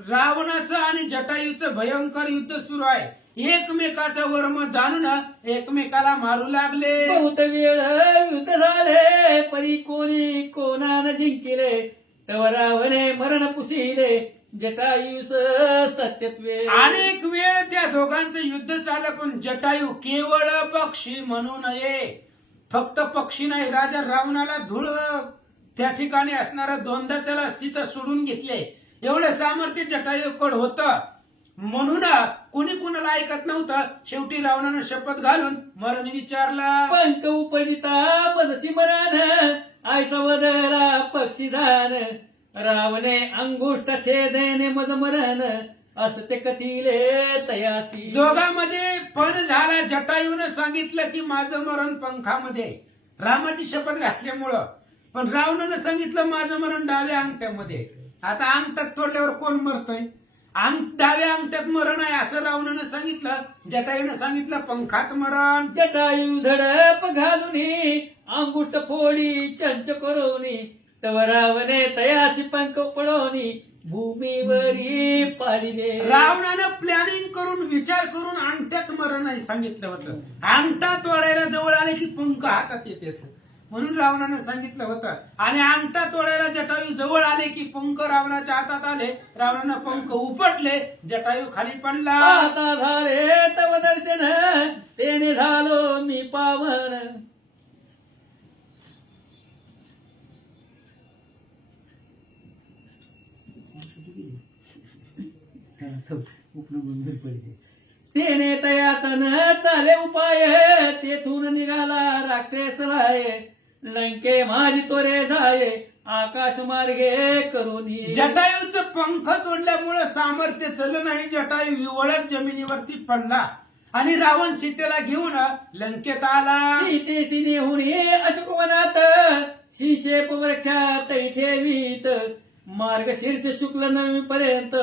रावणाचं आणि जटायूचं भयंकर युद्ध सुरू आहे. एकमेकाचा वर्म जाणून एकमेकाला मारू लागले. बहुत वेळ युद्ध झाले परी कोणी कोणानं जिंकिले तव रावणे मरण पुसिले जटायुस सत्यत्वे. अनेक वेळ त्या दोघांचं युद्ध चाललं, पण जटायू केवळ पक्षी म्हणू नये. फक्त पक्षी नाही, राजा रावणाला धूळ त्या ठिकाणी असणारा दोनदा त्याला तिथं सोडून घेतले. एवढं सामर्थ्य जटायूकडे होतं, म्हणून कोणी कुणाला ऐकत नव्हतं. शेवटी रावणानं शपथ घालून मरण विचारला. पंख उपजिता पदसी मरण आयसा वदला पक्षी जाण रावणे अंगुष्ठ छेदेने मज मरण असते कथिले तयासी. दोघांमध्ये पण झाला. जटायूनं सांगितलं की माझं मरण पंखामध्ये, रामाची शपथ घातल्यामुळं. पण रावणानं सांगितलं माझं मरण डाव्या अंगठ्यामध्ये. आता अंगठात तोडल्यावर कोण मरतोय? डाव्या अंगठ्यात मरण आहे असं रावणानं सांगितलं. जटायूनं सांगितलं पंखात मरण. जटायू झडप घालून अंगुष्ठ फोडी चंच करोनी तव रावणे तयासी पंख पळवणी भूमीवरी पाडिले. रावणानं प्लॅनिंग करून विचार करून अंगठ्यात मरण नाही सांगितलं होतं. अंगठा तोडायला जवळ आले की पंख हातात येते म्हणून रावणानं सांगितलं होतं. आणि अंगठा तोडायला जटायू जवळ आले की पंख रावणाच्या हातात आले. रावणानं पंख उपटले, जटायू खाली पडला. आता झाले तव दर्शन तेने झालो मी पावन. तेने तयाचा न चाले उपाय तेथून निघाला राक्षस राय लंके माझी तोरे जाय आकाश मार्गे करुनी. जटायूचं पंख तोडल्यामुळे सामर्थ्य चलं नाही. जटायू विवळत जमिनीवरती पडला आणि रावण सीतेला घेऊन लंकेत आला. सीतेसी नेहुन अशोकवनात शिशेप वृक्षात ठेवीत. मार्गशीर्ष शुक्ल नवमी पर्यंत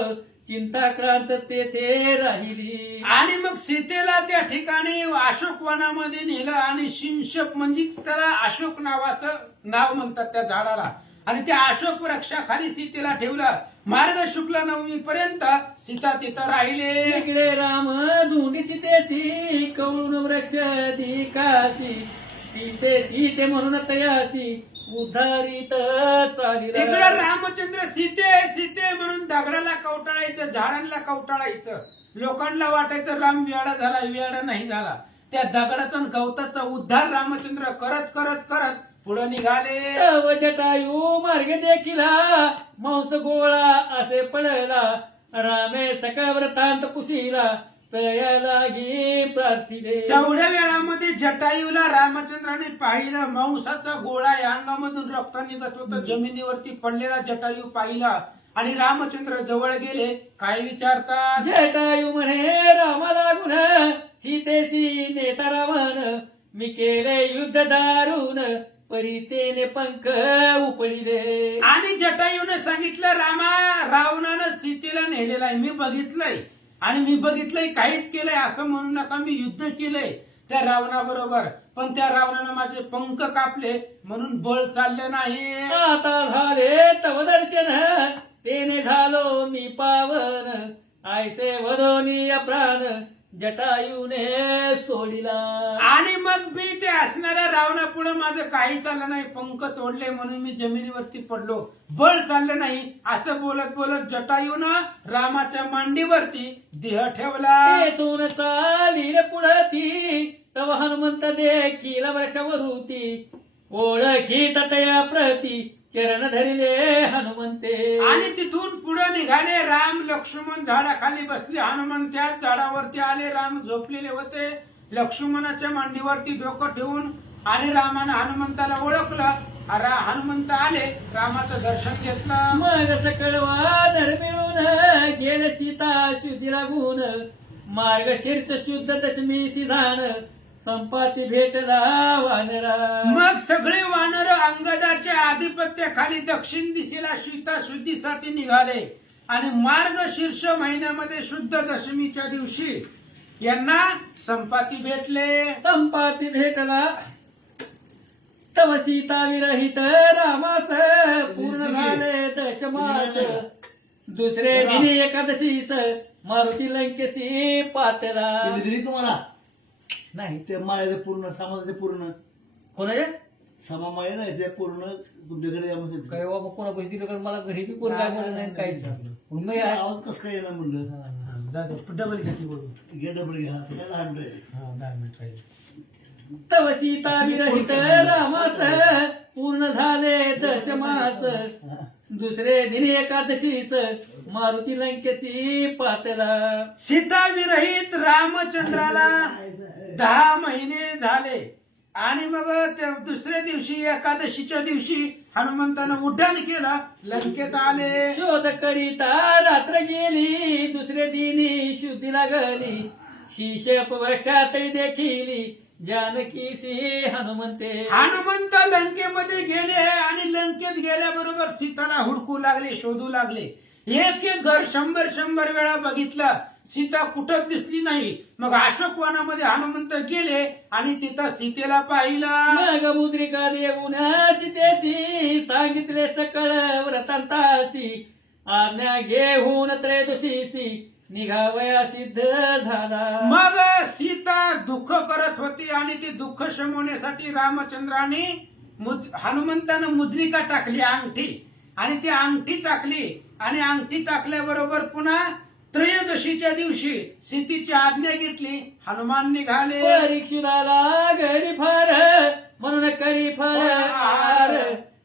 चिंताक्रांत तेथे राहिली. आणि मग सीतेला त्या ठिकाणी अशोक वनामध्ये नेलं आणि शिंशप म्हणजे त्याला अशोक नावाचं नाव म्हणतात त्या झाडाला. आणि त्या अशोक वृक्षाखाली सीतेला ठेवलं. मार्ग शुक्ल नवमी पर्यंत सीता तिथं राहिले. इकडे राम धुंडी सीतेसी कवळून वृक्ष दिकासी. सीते सीते म्हणून तयासी उद्धारित चालिला. इकडे रामचंद्र सीते सीते म्हणून दगडाला कवटाळायचं, झाडांना कवटाळायचं. लोकांना वाटायचं राम वेडा झाला, वेडा नाही झाला. त्या दगडाचा आणि गवताचा उद्धार रामचंद्र करत करत करत पुढे निघाले. तव जटायू मार्गे देखिला मांस गोळा असे पडला. रामे सकळ व्रतांत पुसिला तया लागी प्रार्थिले. तेवढ्या वेळामध्ये जटायूला रामचंद्राने पाहिलं. मांसाचा गोळा या अंगामधून रक्त निघत होतं. जमिनीवरती पडलेला जटायू पाहिला आणि रामचंद्र जवळ गेले. काय विचारतात? जटायू म्हणे रामा लागून सीतेसी नेता रावण. मी केले युद्ध दारुण परितेने पंख उपडिले. आणि जटायूने सांगितलं रामा रावणानं सीतेला नेलेला आहे. मी बघितलंय आणि मी बघितलंय काहीच केलंय असं म्हणू नका. मी युद्ध केलंय त्या रावणाबरोबर, पण त्या रावणानं माझे पंख कापले म्हणून बळ चालले नाही. आता झाले तव दर्शन तेने झालो मी पावन. आयसे वदोनी प्राण जटायूने सोडिला. आणि मग मी ते असणाऱ्या रावणापुढे माझं काही चाललं नाही. पंख तोडले म्हणून मी जमिनीवरती पडलो, बळ चाललं नाही. असं बोलत बोलत जटायूनं रामाच्या मांडीवरती देह ठेवला. तेथून चालील पुढती तव हनुमंत देखील वृक्षावरुती. ओळखी तया प्रती चरण धरिले हनुमंते. आणि तिथून पुढे निघाले. राम लक्ष्मण झाडाखाली बसले. हनुमान त्याच झाडावरती आले. राम झोपलेले होते. लक्ष्मणाच्या मांडीवरती डोकं ठेवून आणि रामानं हनुमंताला ओळखलं. हनुमंत आले. रामाचं दर्शन घेतलं. मग सकळ वानर मिळून गेले सीता शुद्धी लागून. मार्गशीर्ष शुद्ध दशमी सिधान संपाती भेटला वानरा. मग सगळे वानर अंगदाच्या आधिपत्याखाली दक्षिण दिशेला सीता शुद्धीसाठी निघाले. आणि मार्गशीर्ष महिन्यामध्ये शुद्ध दशमीच्या दिवशी यांना संपाती भेटले. संपाती भेटला तव सीता विरहित रामास. पूर्ण झाले दशमास. दुसरे दिनी एकादशीस मारुती लंकेशी पातला. तुम्हाला नाही ते माळ्याचे पूर्ण समाजाचे पूर्ण कोणाच्या समा माळे नाही ते पूर्ण तुमच्याकडे या म्हणतात. काय बाबा कोणा पैसे दिले मला घरी बी कोण काय म्हणलं नाही काहीच. मग मी आहे. आवाज कसं काय येणार म्हणलं. डबल घेतली बोलून घे डबल घ्या काय लहान तव सीता विरहित रामास. पूर्ण झाले दशमास. दुसरे दिनी एकादशीस मारुती लंकेशी पातला. सीता विरहित रामचंद्राला 10 महिने झाले. आणि मग त्या दुसऱ्या दिवशी एकादशीच्या दिवशी हनुमंतानं उड्डाण केलं. लंकेत आले. शोध करीता रात्र गेली. दुसरे दिनी शुद्धी लागली. शिशप वृक्षात देखिली जानकीसी हनुमंते. हनुमंत लंकेमध्ये गेले आणि लंकेत गेल्याबरोबर सीताला हुडकू लागले, शोधू लागले. एक एक घर 100 वेळा बघितलं. सीता कुठंच दिसली नाही. मग अशोक वनामध्ये हनुमंत गेले आणि तिथं सीतेला पाहिलं. मग मुद्रिका देऊन सीतेसी सांगितले सकळ व्रतांतासी. आज्ञा घेऊन त्रयोदशीसी निघावया सिद्ध झाला. मग सीता दुःख करत होती आणि ती दुःख शमवण्यासाठी रामचंद्राने हनुमंतानं मुद्रिका टाकली, अंगठी. आणि ती अंगठी टाकली आणि अंगठी टाकल्याबरोबर पुन्हा त्रयोदशीच्या दिवशी सीतेची आज्ञा घेतली. हनुमान निघाले. परीक्षिताला गडी फार म्हणून करी फार.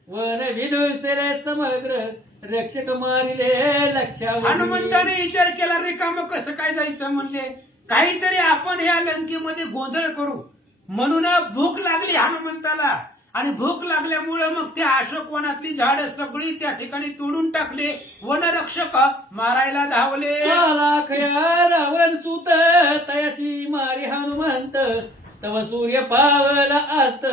वन विदुसरे समग्र रक्षक मारिले लक्षावर. हनुमंताने विचार केला रिकामं कसं काय जायचं म्हणले. काहीतरी आपण ह्या लंकेमध्ये गोंधळ करू. म्हणून भूक लागली हनुमंताला. आणि भूक लागल्यामुळे मग त्या अशोकवनातली झाडं सगळी त्या ठिकाणी तोडून टाकले. वनरक्षक मारायला धावले. आला खया रावण सुत तयाशी मारी हनुमंत तव सूर्य पावला आस्त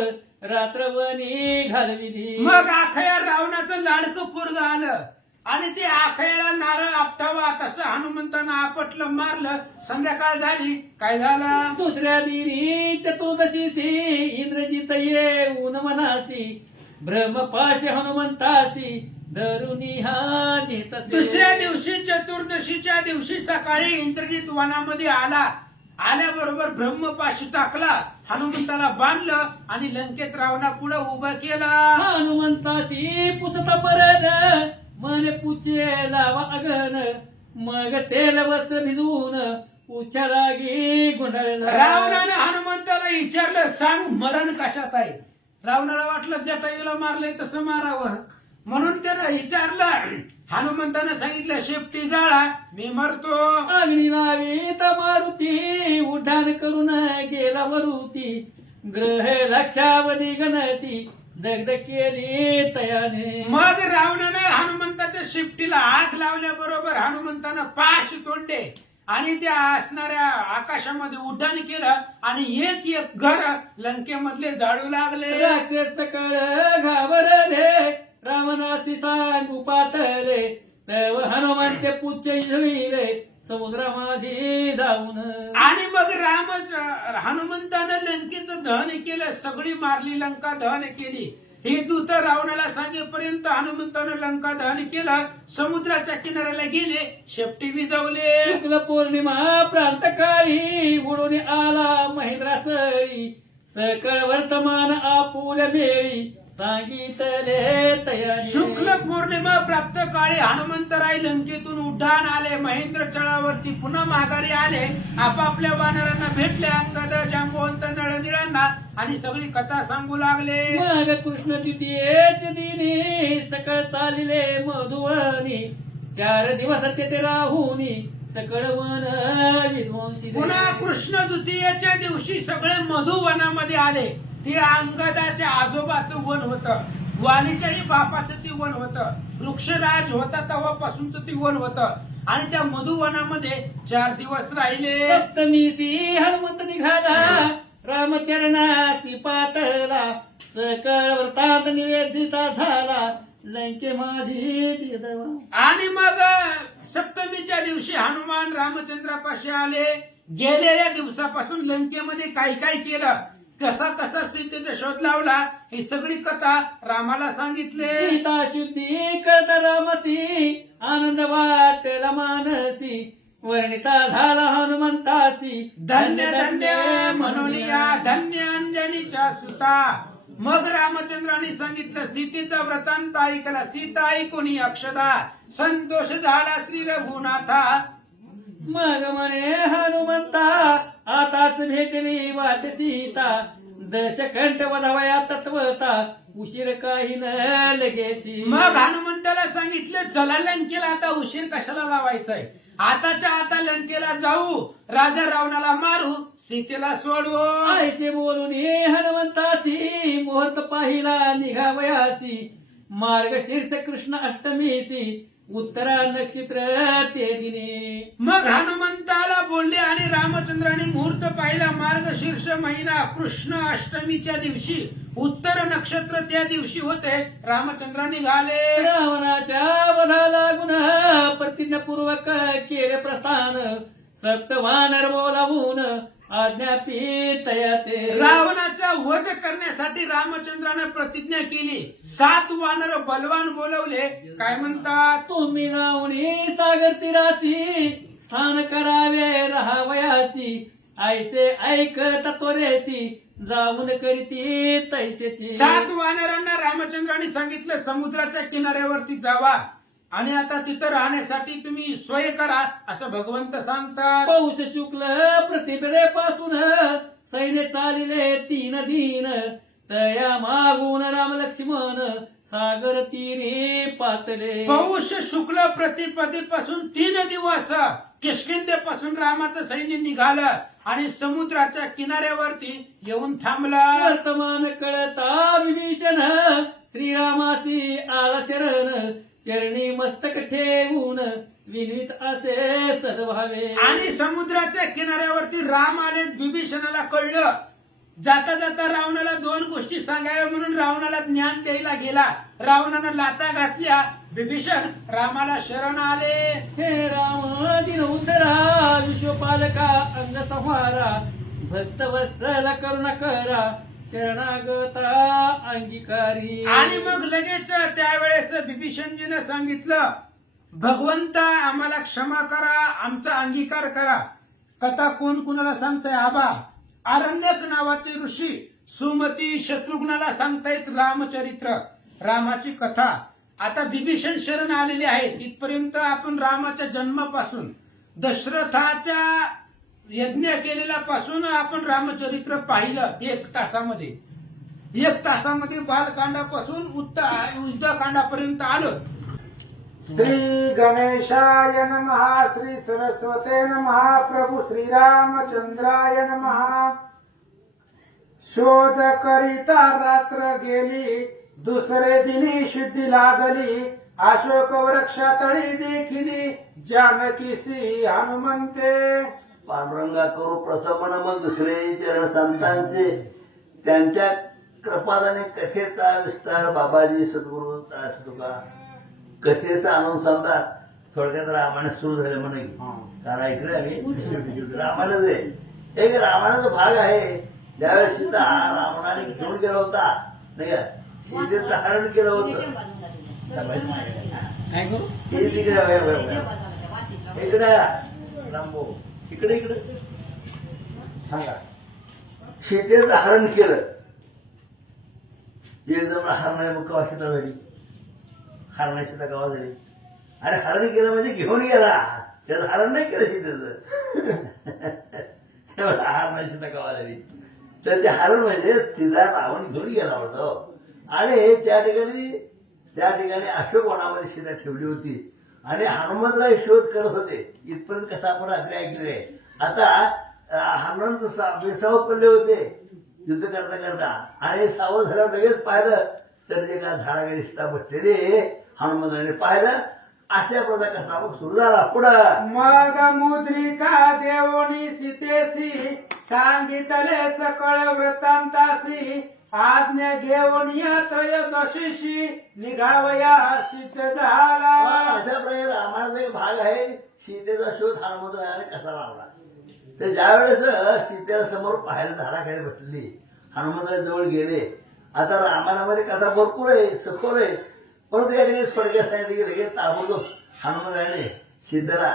रात्रवणी घालविली. मग आखया रावणाचं लाडकं पोरग आलं आणि ते आखयाला नारळ आपटावा तसं हनुमंतानं आपटलं, मारलं. संध्याकाळ झाली. काय झालं? दुसऱ्या दिनी चतुर्दशीसी इंद्रजित येऊन मनासी ब्रह्मपाशी हनुमंतासी धरुनी हा नेतसे. दुसऱ्या दिवशी चतुर्दशीच्या दिवशी सकाळी इंद्रजित वनामध्ये आला. आल्याबरोबर ब्रह्मपाशी टाकला, हनुमंताला बांधलं आणि लंकेत रावणा पुढे उभा केला. हनुमंतासी पुसता परन मन पुचे लावा अगन मग तेल वस्त्र भिजवून पुच्छा लागी गुंडाळला. रावणानं हनुमंताला विचारलं, सांग मरण कशात आहे? रावणाला वाटलं जटायूला मारलंय तसं मारावं, म्हणून त्यानं विचारलं. हनुमंतानं सांगितलं, शेपटी जाळा, मी मरतो. अग्नी नावीत मारुती उड्डाण करून गेला मरुती ग्रह लक्षावधी गणती दगद केली तयाने. मग रावणानं हनुमंताच्या शेपटीला आग लावल्याबरोबर हनुमंतानं पाश तोडले आणि त्या असणाऱ्या आकाशामध्ये उड्डाण केलं आणि एक एक घर लंकेमधले जाळू लागले. राक्षस सकळ घाबरले रावणासी सांगू पातले तव हनुमंते पुच्छ झळीले समुद्रामाझी जाऊन. आणि मग हनुमंतानं लंकेचं दहन केलं, सगळी मारली, लंका दहन केली. हे दूत रावणाला सांगेपर्यंत हनुमंतानं लंका दहन केलं. समुद्राच्या किनाऱ्याला गेले, शेपटी विजवले. शुक्ल पौर्णिमा प्रांतकाळी उडून आला महेंद्राचळी सकळ वर्तमान आपुल्या बेळी सांगितले तयारी. शुक्ल पौर्णिमा प्राप्त काळी हनुमंतराय लंकेतून उड्डाण आले. महेंद्र चळावरती पुन्हा माघारी आले. आपापल्या वानरांना भेटले, अंगद, जांबवंत, नळनिळांना, आणि सगळी कथा सांगू लागले. मग कृष्ण द्वितीयेच दिनी सकळ चालिले मधुवनी 4 दिवस तेथे राहुनी सकळ वन विध्वंसी. पुन्हा कृष्ण द्वितीयेच्या दिवशी सगळे मधुवनामध्ये आले. ते अंगदाच्या आजोबाचं वन होतं, वालीच्याही बापाचं ते वन होतं, वृक्षराज होता तेव्हापासूनच ते वन होतं. आणि त्या मधुवनामध्ये 4 दिवस राहिले. सप्तमीसी हनुमंत निघाला रामचरणासी पातळला सकळ वृत्तांत निवेदिता झाला लंके माझी दिदवा. आणि मग सप्तमीच्या दिवशी हनुमान रामचंद्रापाशी आले. गेलेल्या दिवसापासून लंकेमध्ये काय काय केलं, कसा कसा सीतेचा शोध लावला, ही सगळी कथा रामाला सांगितले. सीता शुद्धी कळत रामसी आनंद वाटला मानसी वर्णिता झाला हनुमंतासी धन्य धन्य म्हणून या धन्य अंजनीच्या सुता. मग रामचंद्राने सांगितलं, सीतेचा व्रतांत ऐकला. सीता ऐकून अक्षदा संतोष झाला श्री रघुनाथा. मग म्हणे हनुमंता आताच भेटली वाट सीता दशकंठ वधावया तत्वता उशीर काही न लगेची. मग हनुमंताला सांगितलं, चला लंकेला, आता उशीर कशाला लावायचाय, आताच्या आता लंकेला जाऊ, राजा रावणाला मारू, सीतेला सोडवू. आयसे बोलून हे हनुमंतासी मुहूर्त पाहिला निघावयासी मार्गशीर्ष कृष्ण अष्टमीसी उत्तरा नक्षत्र ते दिने. मग हनुमंताला बोलले आणि रामचंद्राने मुहूर्त पाहिला. मार्गशीर्ष महिना कृष्ण अष्टमीच्या दिवशी उत्तर नक्षत्र त्या दिवशी होते. रामचंद्र निघाले. रावणाच्या वधा लागून प्रतिज्ञापूर्वक केले प्रस्थान सप्तवानर बोलावून आज्ञापितया ते. रावणाचा वध करण्यासाठी रामचंद्राने प्रतिज्ञा केली. 7 वानर बलवान बोलवले. काय म्हणतात, तुम्ही जाऊनी सागर तीरासी स्थान करावे राहावयासी ऐसे ऐकत तोरेसी जाऊन करीती तैसेची. 7 वानरांना रामचंद्राने सांगितलं, समुद्राच्या किनाऱ्यावरती जावा आणि आता तिथं राहण्यासाठी तुम्ही सोय करा, असं भगवंत सांगतात. पौष शुक्ल प्रतिपदेपासून सैन्य चालिले 3 दिन तया मागून राम लक्ष्मण सागर तीरी पातले. पौष शुक्ल प्रतिपदेपासून 3 दिवस किष्किंधेपासून रामाचं सैन्य निघालं आणि समुद्राच्या किनाऱ्यावरती येऊन थांबला. वर्तमान कळता विभीषण श्रीरामासी आला शरण चरणी मस्तक ठेवून विनीत असे सद्भावे. आणि समुद्राच्या किनाऱ्यावरती राम आले. विभीषणाला कळलं. जाता जाता रावणाला 2 गोष्टी सांगाव्या म्हणून रावणाला ज्ञान द्यायला गेला. रावणानं लाथा घातल्या. विभीषण रामाला शरण आले. हे राम दिन उद्धरा विश्वपालका अंग संहारा भक्त वत्सल करुणा करा शरणागता अंगीकारी. आणि मग लगेच त्यावेळेस विभीषणजीनं सांगितलं, भगवंता आम्हाला क्षमा करा, आमचा अंगीकार करा. कथा कोण कुणाला सांगताय? आबा आरण्यक नावाचे ऋषी सुमती शत्रुघ्नाला सांगतायत रामचरित्र, रामाची कथा. आता विभीषण शरण आलेले आहेत. इथपर्यंत आपण रामाच्या जन्मापासून दशरथाच्या यज्ञ केलेल्या पासून आपण रामचरित्र पाहिलं 1 तासामध्ये. 1 तासामध्ये बालकांडापासून युद्धकांडापर्यंत आलं. श्री गणेशाय नमः. श्री सरस्वते नमः. प्रभू श्रीरामचंद्राय नमः. शोध करिता रात्र गेली, दुसरे दिनी सिद्धी लागली. अशोक वृक्षातळी देखिली, जानकीसी हनुमंते. पांडुरंगा करू प्रसन्न मग दुसरे चरण संतांचे त्यांच्या कृपादाने कथेचा विस्तार बाबाजी सद्गुरू तुका कथेचा अनुसंधान थोडक्यात रामायण सुरू झाले म्हणे. कारण ऐकले आम्ही रामायणच आहे. एक रामायणाचा भाग आहे. ज्यावेळेस सीता रावणाने घेऊन गेला होता नाही का, सीतेचं हरण केलं होतं. इकडे रामभाऊ, इकडे इकडे सांगा. सीतेचं हरण केलं. एकदम हरण मग कवा सीता झाली, हरणाची सीता कवा झाली. आणि हरण केलं म्हणजे घेऊन गेला. त्याचं हरण नाही केलं सीतेचं. तेव्हा हरणाची सीता कवा झाली. तर ते हरण म्हणजे सीता रावण घेऊन गेला होता. आणि त्या ठिकाणी अशोक वनामध्ये सीता ठेवली होती. आणि हनुमंतराय शोध करत होते. इथपर्यंत कसं आपण रात्री ऐकले. आता हनुमंत बेसावत पडले होते युद्ध करता करता. आणि सावध झाल्यावर लगेच पाहिलं तर जे का झाडाखाली सीता बसलेली हनुमंताने पाहिलं. अशा प्रकार कसा मग सुरू झाला पुढं. मग मुद्रिका देवोनी सीतेसी सांगितले सकळ वृत्तांतासी. आज्ञा घेऊन या त्रयोदशीशी निघावया सिद्ध झाला. अशा प्रकारे रामायणाचा एक भाग आहे. सीतेचा शोध हनुमंताने कसा लावला. तर ज्यावेळेस सीतेला समोर पाहायला झाडाखाली बसली, हनुमंताच्या जवळ गेले. आता रामायणामध्ये कथा भरपूर आहे, सखोल आहे. परंतु या ठिकाणी स्वर्गात सांगितले की लगेच ताबडतोब हनुमंताने सीतेला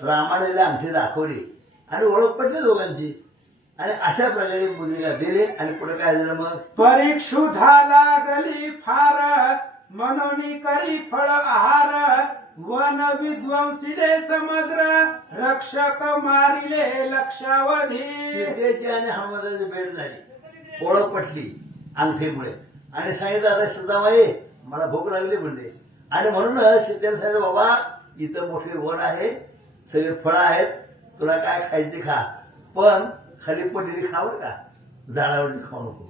रामायणाला अंगठी दाखवली आणि ओळख पडली दोघांची. आणि अशा प्रकारे मुद्रिका दिले. आणि पुढे काय झालं मग, परीक्षुधा लागली फार मनोनी करी फळ आहार. वन विध्वंसिले समग्र रक्षक मारिले लक्षावधी. सीतेची आणि हनुमंताची भेट झाली, ओळख पटली अंगठीमुळे. आणि सांगितलं आता सीतामाई मला भूक लागली म्हणले. आणि म्हणून सीतेला सांगितलं बाबा इथं मोठे वन आहे, सगळे फळं आहेत, तुला काय खायचे खा, पण खाली पडलेली खावं का, झाडावरती खाऊ नको.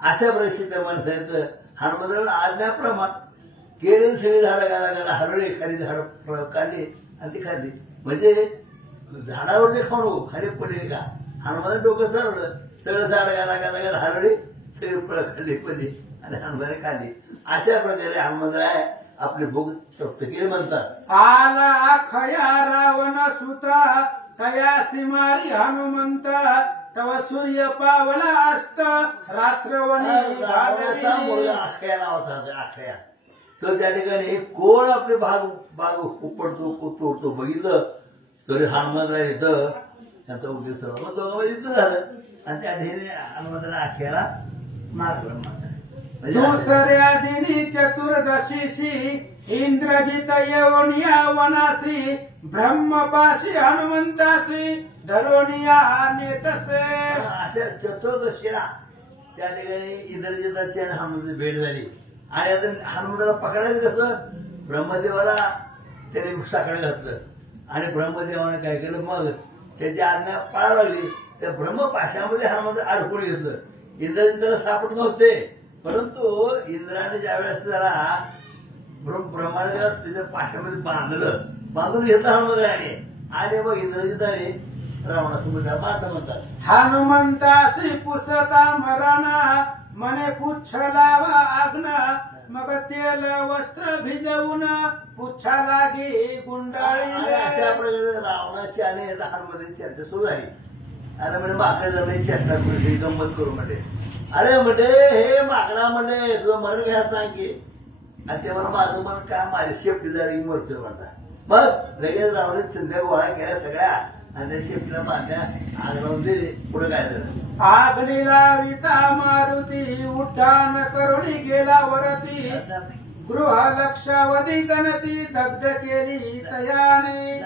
अशा परिस्थितीत माणसाचं हनुमंताला आज्ञाप्रमाण केले. सगळे झाडं गाला हरवले, खाली झाडं काढली आणि ती खाल्ली. म्हणजे झाडावरती खाऊ नको, खाली पडलेली का. हनुमाने डोकं सरवलं, सगळं झाडं गाला हरवली, सगळी फळं खाल्ली पडली आणि हनुमाने खाल्ली. अशा प्रकारे हनुमंतराय आपली भूक तृप्त केली म्हणतात. आला खया रावण सुता तयासी मारी हनुमंत. तव सूर्य पावला असत रात्रवणी. रावणाचा मुलगा अक्षया नावाचा अक्षया, तर त्या ठिकाणी कोण आपले बाग उपडतो तोडतो बघितलं तरी हनुमंतराय येतं. त्यांचा उद्देश सर्व दोघं युद्ध झालं. आणि त्या ठिकाणी हनुमंतराय अक्षयाला मारलं. दुसऱ्या दिनी चतुर्दशीशी इंद्रजित येऊनिया वनासी. ब्रह्मपाशी हनुमंतासी धरोनिया नेतसे. अशा चतुर्दशीला त्या ठिकाणी इंद्रजिताची आणि हनुमंताची भेट झाली. आणि आता हनुमंताला पकडायचं कसं, ब्रह्मदेवाला त्याने साखळ घातलं. आणि ब्रह्मदेवाने काय केलं, मग त्याची आज्ञा पाळायला लागली. त्या ब्रह्मपाशामध्ये हनुमंत अडकून घेतलं. इंद्राने त्याला सापडत नव्हते, परंतु इंद्राने ज्यावेळेस त्याला ब्रह्माने त्याच्या पाशामध्ये बांधून घेतलं हनुमंताने. आणि मग इंद्राजी त्याने रावणासमोर मारता म्हणतात. हनुमंतासी पुसता मरणा मने पुच्छ लावा आग्ना मग तेल वस्त्र भिजवून पुच्छा लागे गुंडाळी. अशा प्रकारे रावणाची आणि हनुमंताची चर्चा सुरू झाली. अरे म्हणजे माकडे झालं चर्चा करू, गंमत करू म्हणजे. अरे म्हणजे हे माकडा म्हणजे तुझं मरण घ्या सांग की. आणि ते मला माझं मन काय माझी शेपटी झाली मरतोय म्हणता. मग लगेच रावणे संध्या गोळा केल्या सगळ्या आणि त्या शेपटीला बांधल्या आग लावून दिले. पुढे काय झालं? आग्नीला विता मारुती उड्डाण करुणी गेला वरती गृह लक्षावधी गणती दग्ध केली तयाने.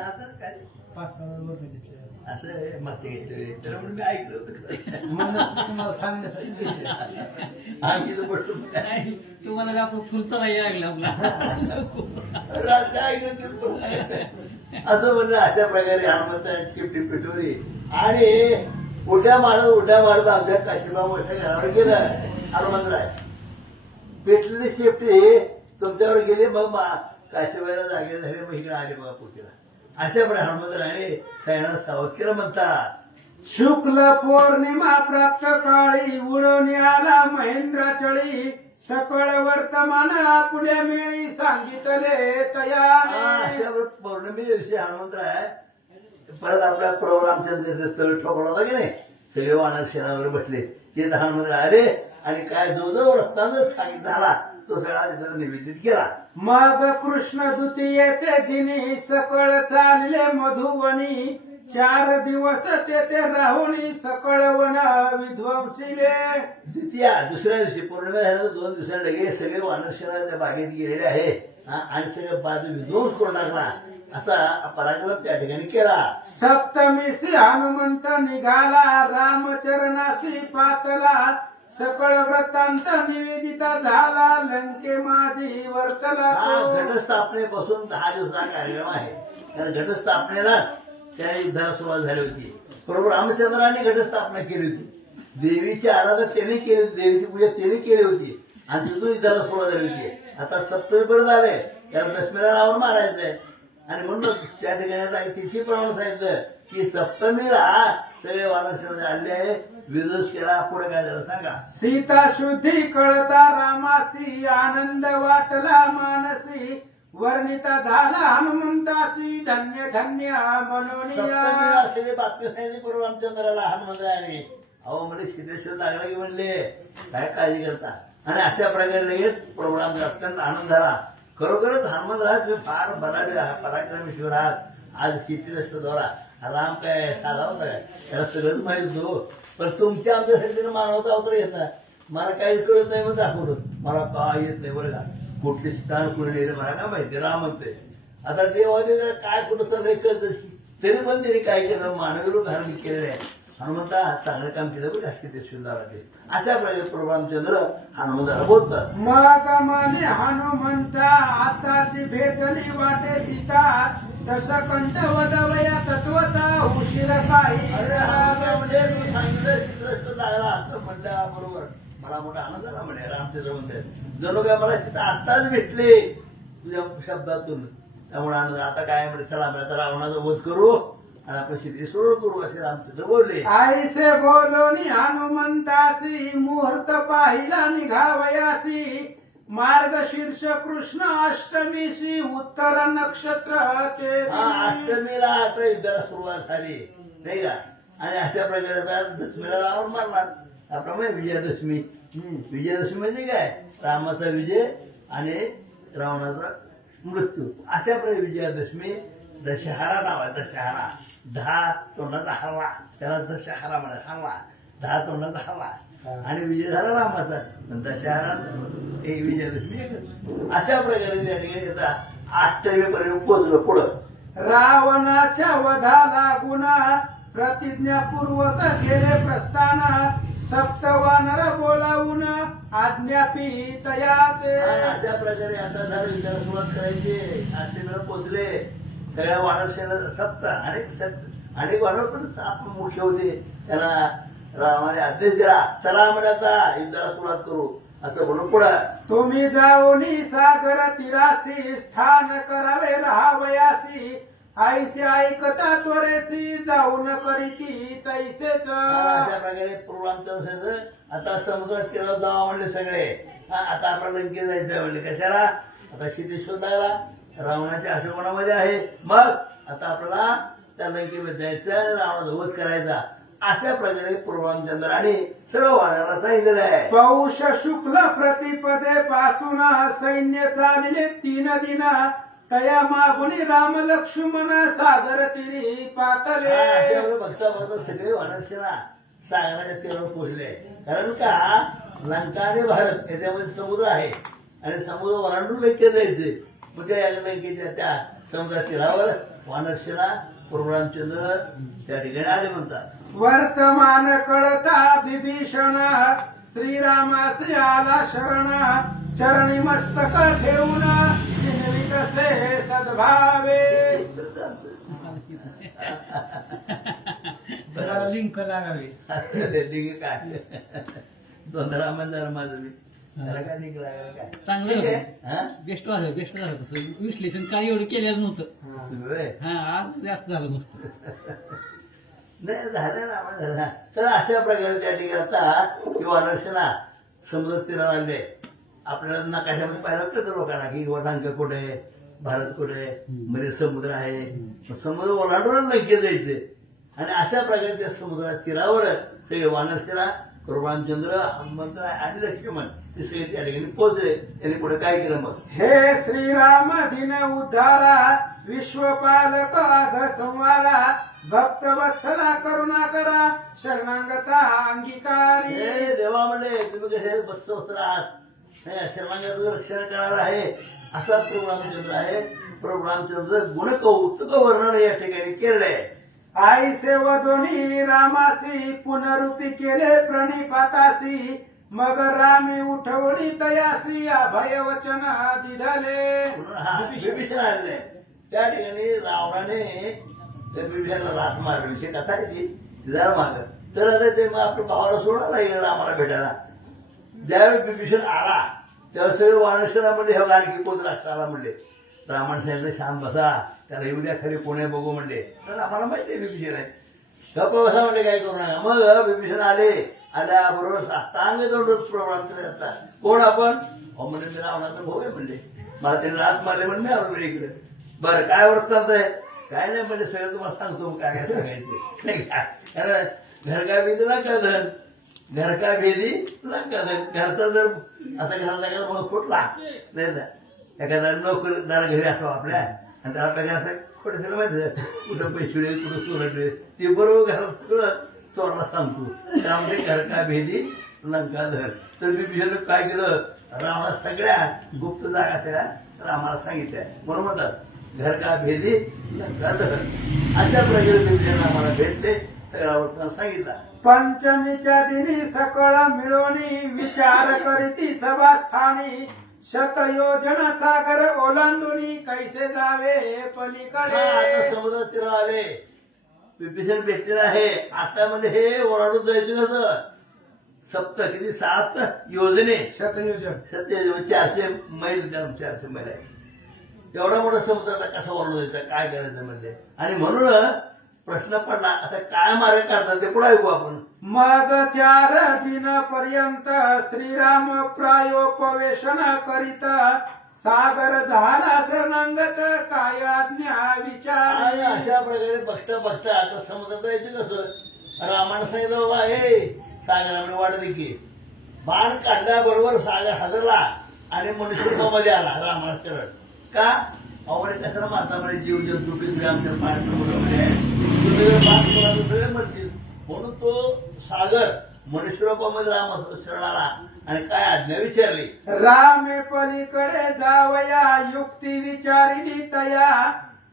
असं मागचे घेतले तर म्हणून मी ऐकलं होतं. तुम्हाला सांगण्यासाठी आम्ही तर बसलो तुम्हाला का फुलचा नाही लागला आपला. असं म्हणजे अशा प्रकारे हनुमंताने शेपटी पेटवली आणि उड्या मारत आमच्या काशीबा मोठ्या घरावर गेलं. हनुमंतराय पेटलेली शेपटी तुमच्यावर गेली. मग काशीबाईला जागे झाले, मग इकडे आले बघा पोटीला. अशा प्रकारे हनुमंतराने सगळ्यांना सावध केलं म्हणतात. शुक्ल पौर्णिमा प्राप्त काळी उडून आला महेंद्र चळी सकळ वर्तमान आपल्या मिळी सांगितले तयाने. अशा पौर्णिमे दिवशी हनुमंतराय परत आपल्या प्रभू रामचंद्र स्थळ ठोकला होता की नाही. सगळे वानर शेणावर बसले ते हनुमंतराय आले आणि काय जो जो रस्तानं सांगितलं झाला तो सगळा तिथं निवेदित केला. मग कृष्ण द्वितीयेचे दिनी सकळ चालले मधुवनी 4 दिवस तेथे राहुनी सकळ वन विध्वंसिले. द्वितीया दुसऱ्या दिवशी पौर्णिमा झाल्यानंतर 2 दिवसांनी लगेच सगळे वानरशेना त्या बागेत गेलेले आहे आणि सगळे बाजू विध्वंस करून टाकला. असा पराक्रम त्या ठिकाणी केला. सप्तमीसी हनुमंत निघाला रामचरणासी पातला सकळ वृत्तांत निवेदिता झाला लंके माझी वर्तला. घटस्थापनेपासून 10 दिवसाचा कार्यक्रम आहे. त्या घटस्थापनेलाच त्या युद्धाला सुरुवात झाली होती. प्रभू रामचंद्राने घटस्थापना केली होती. देवीची आराधना त्याने केली होती, देवीची पूजा त्याने केली होती आणि तिथून युद्धाला सुरुवात झाली होती. आता सप्तमीपर्यंत आले, त्याला दशमीला रावण मारायचंय आणि म्हणून त्या ठिकाणी तिथी प्रमाणे सांगितलं की सप्तमीला सगळे वानरसेना आले आहे, विध्वंस केला. पुढे काय झालं सांगा. सीता शुद्धी कळता रामासी आनंद वाटला मानसी वर्णिता झाला हनुमंतासी धन्य धन्य मनोनिया. सप्तमीला सगळे बातमी सांगितली प्रभू रामचंद्राला हनुमंताने. अहो म्हणजे सीतेश्वर लागला की म्हणले काय काळजी करता. आणि अशा प्रकारे लगेच प्रभू रामचा अत्यंत आनंद झाला. खरोखरच हनुमंतराज फार बलाढ्य पराक्रमेश्वर आहात. आज सीतेचा शोधाला राम काय साधा होता काय, त्याला सगळंच माहित हो. पण तुमच्या आमच्यासाठी मानवता अवतर येत नाही. मला काहीच कळत नाही मग दाखवतो. मला काय येत नाही बरं का. कुठले स्थान कुठे नेलं मला काय माहिती. राम म्हणते आता देवाने काय कुठं सगळे करत तरी पण त्यांनी काय केलं मानवी रूप धारण केलेलं आहे. हनुमंता चांगलं काम केलं बरं सीतेश्वरला. अशा प्रकारे प्रभू रामचंद्र हनुमंताला बोलतात. मग म्हणे हनुमंता आताची भेटली वाटे सीता तस कंठ वदवया तत्वता उशीर काही. अरे म्हणजे तू सांगितलं चित्रस्त लागला असं म्हणल्या बरोबर मला मोठा आनंद झाला म्हणे. रामचंद्र म्हणते जणू काय मला सीता आत्ताच भेटले तुझ्या शब्दातून. त्यामुळे आनंद. आता काय म्हणजे चला आता रावणाचा वध करू आणि आपण शेती सुरू करू असे रामचंद्र बोलले. आईसे बोलोनी हनुमंतासी मुहूर्त पाहिला निघावयासी मार्गशीर्ष कृष्ण अष्टमीशी उत्तर नक्षत्र ते. अष्टमीला आता युद्धाला सुरुवात झाली नाही का. आणि अशा प्रकारे आता दशमीला रावण मारणार. आपला म्हणजे विजयादशमी. विजयादशमी म्हणजे काय रामाचा विजय आणि रावणाचा मृत्यू. अशा प्रकारे विजयादशमी दशहरा नाव आहे. दशहरा 10 तोंडाचा हरला त्याला दशहरा म्हणा. हरला 10 तोंडाचा हरला आणि विजय झाला रामाचा. दशहरा एक विजयादशमी एकच. अशा प्रकारे त्या ठिकाणी आता 8वीपर्यंत पोहोचलो. पुढं रावणाच्या वधाला गुन्हा प्रतिज्ञापूर्वक केले प्रस्थान सप्तवानर बोलावून आज्ञापी तया ते. अशा प्रकारे आता झालं युद्धाला सुरुवात करायची. 8वीला पोहोचले. सगळ्या वानरसेना सप्त आणि आणि कोणाला पण आपण मुख्य होते त्यांना रामाने आदेश दिला, चला म्हणजे आता युद्धाला सुरुवात करू असं म्हणून पुढं तुम्ही जाऊनी सागर तिरासी स्थान करावे राहावयासी आईशी ऐकता त्वरेसी जाऊन करीती तैसेच. अशा प्रकारे पूर्वांचल आता समुद्रात केलं जावा म्हणले सगळे. आता आपण लंकेत जायचं म्हणले कशाला, आता शेती शोधायला रावणाच्या अशोकनामध्ये आहे. मग आता आपल्याला त्या लंकेमध्ये जायचं, रावणाचा वध करायचा. अशा प्रकारे पूर्वांचंद्राने सर्व वाण्याला सांगितलेलं आहे. पौष शुक्ल प्रतिपदे पासून सैन्य चालले 3 दिन तया मागुनी राम लक्ष्मण सागर तिरी पातले. अशा बघता बघता सगळे वानरसेना सागराच्या तीरावर पोहोचले. कारण का लंका आणि भारत याच्यामध्ये समुद्र आहे आणि समुद्र ओलांडून लंकेत जायचे. मग त्या लंकेच्या त्या समुद्रा तीरावर वानरसेना पूर्वरामचंद्र त्या ठिकाणी आले म्हणतात. वर्तमान कळता विभीषण श्रीरामासी आला शरण चरणी मस्तक ठेवून विनवी कसे सद्भावे. लिंक लागावे लिंग काय दोन रामांना माझं मी त्याला काय लिंग लागायला काय चांगलं ठीक होतं. आहे? हा? बेस्ट झालं तसं विश्लेषण काय एवढं केलेलं नव्हतं. होय. हा आज जास्त झालं नुसतं. नाही झालं ना आम्हाला झालं. तर अशा प्रकारे त्या ठिकाणी आता किंवा नरसेना समुद्र तीरावर आले. आपल्याला नकाशामध्ये पाहिलं कळतं लोकांना की लंका कुठे आहे, भारत कुठे आहे, मध्ये समुद्र आहे. मग समुद्र ओलांडून लंकेत जायचे. आणि अशा प्रकारे त्या समुद्रा तीरावर सगळे वानरसेना रामचंद्र हनुमंत आणि लक्ष्मण ते सगळे त्या ठिकाणी पोहोचले. त्यांनी पुढे काय केलं मग, हे श्रीराम दिन उद्धारा विश्वपालक अघ संवारा भक्त वत्सला करुणा करा शरणांगता अंगीकारी. हे देवा म्हणले तुम्ही कसे बत्सवस्त्र आहात, शर्मांगाचं रक्षण करणार आहे असा प्रभू रामचंद्र आहे. प्रभू रामचंद्र गुणकौतुक वर्णन या ठिकाणी केलंय. आई सेवदोनी रामासी पुनरुपी केले प्रणिपातासी मग रामी उठवली तयासी अभय वचन दिधले. विभीषण आले त्या ठिकाणी रावणाने त्या विभीषणाला लाथ मारली. विषय कथा आहे ती जरा माग. तर आता ते मग आपल्या भावाला सोडायला लागेल रामाला भेटायला. ज्यावेळी विभीषण आला त्यावेळेस सगळे वानरसेना म्हणले हे आणखी कोण राष्ट्राला म्हणले. रामाने सांगितलं शांत बसा, त्याला येऊ द्या खरे कोणी बघू म्हणले. तर आम्हाला माहिती आहे विभीषण आहे, गप्प बसा म्हणले काय करू नका. मग विभीषण आल्याबरोबर साष्टांग दंडवत प्रभू जातात. कोण आपण म्हणजे मी रावणाचा भाऊ आहे म्हणले. मला त्यांनी रात मारले म्हणून मी आलो इकडे. बरं काय वृत्तांत आहे, काय नाही म्हणजे सगळं तुम्हाला सांगतो काय काय सांगायचे नाही का. कारण घरका भेदी लंका धन, घरका भेदी लंका धन. घरचा जर असा घराला गेला मग फुटला नाही ना. एखादा नोकरदार घरी असावं आपल्या आणि त्याला काय असं खोटं माहिती कुठं पैसे कुठं चोरडले ते बरोबर घरात सगळं चोरला सांगतो. त्यामुळे घरका भेदी लंका धन. तर मी विषय काय केलं, रामाला सगळ्या गुप्त जागा सगळ्या रामाला सांगितल्या. म्हणून म्हणतात घरका भेदी लंका धन. अशा प्रकारे विभीषण आम्हाला भेटले, सगळा वृत्तांत सांगितला. पंचमीच्या दिनी सकळ मिळवणी विचार करीती सभास्थानी शतयोजन सागर ओलांडुनी कैसे जावे पलीकडे. आता समुद्रात तीरावर आले, विभीषण भेटलेलं आहे. आता म्हणजे हे ओलांडून जायचं नसतं. किती 7 योजने शतयोजन 400 मैल 400 मैल आहे. एवढा मोठा समुद्राचा कसा ओलांडून जायचा, काय करायचं म्हणजे. आणि म्हणून प्रश्न पडला आता काय मार्ग काढतात ते पुढे ऐकू आपण. मग 4 दिन पर्यंत श्रीराम प्रायोपवेशन करीत सागर झाला शरणांगत काय आज्ञा आणि विचार. अशा प्रकारे बघता बघता आता समुद्रात जायचं कसं. रामानं सांगितलं बाबा हे सागरामध्ये वाढली की बाण काढल्याबरोबर सागर हादरला आणि मनुष्यरूपामध्ये आला रामाला शरण. का अवघड कशाला मातामध्ये जीव जंतू किती आमच्या पाण्यात समुद्रामध्ये आहे. तुम्ही जर बाण सोडा तर सगळे मरतील. म्हणून तो सागर मनुष्यरूपामध्ये राम शरण आला आणि काय आज्ञा विचारली. रामे पलीकडे जावया युक्ती विचारिली तया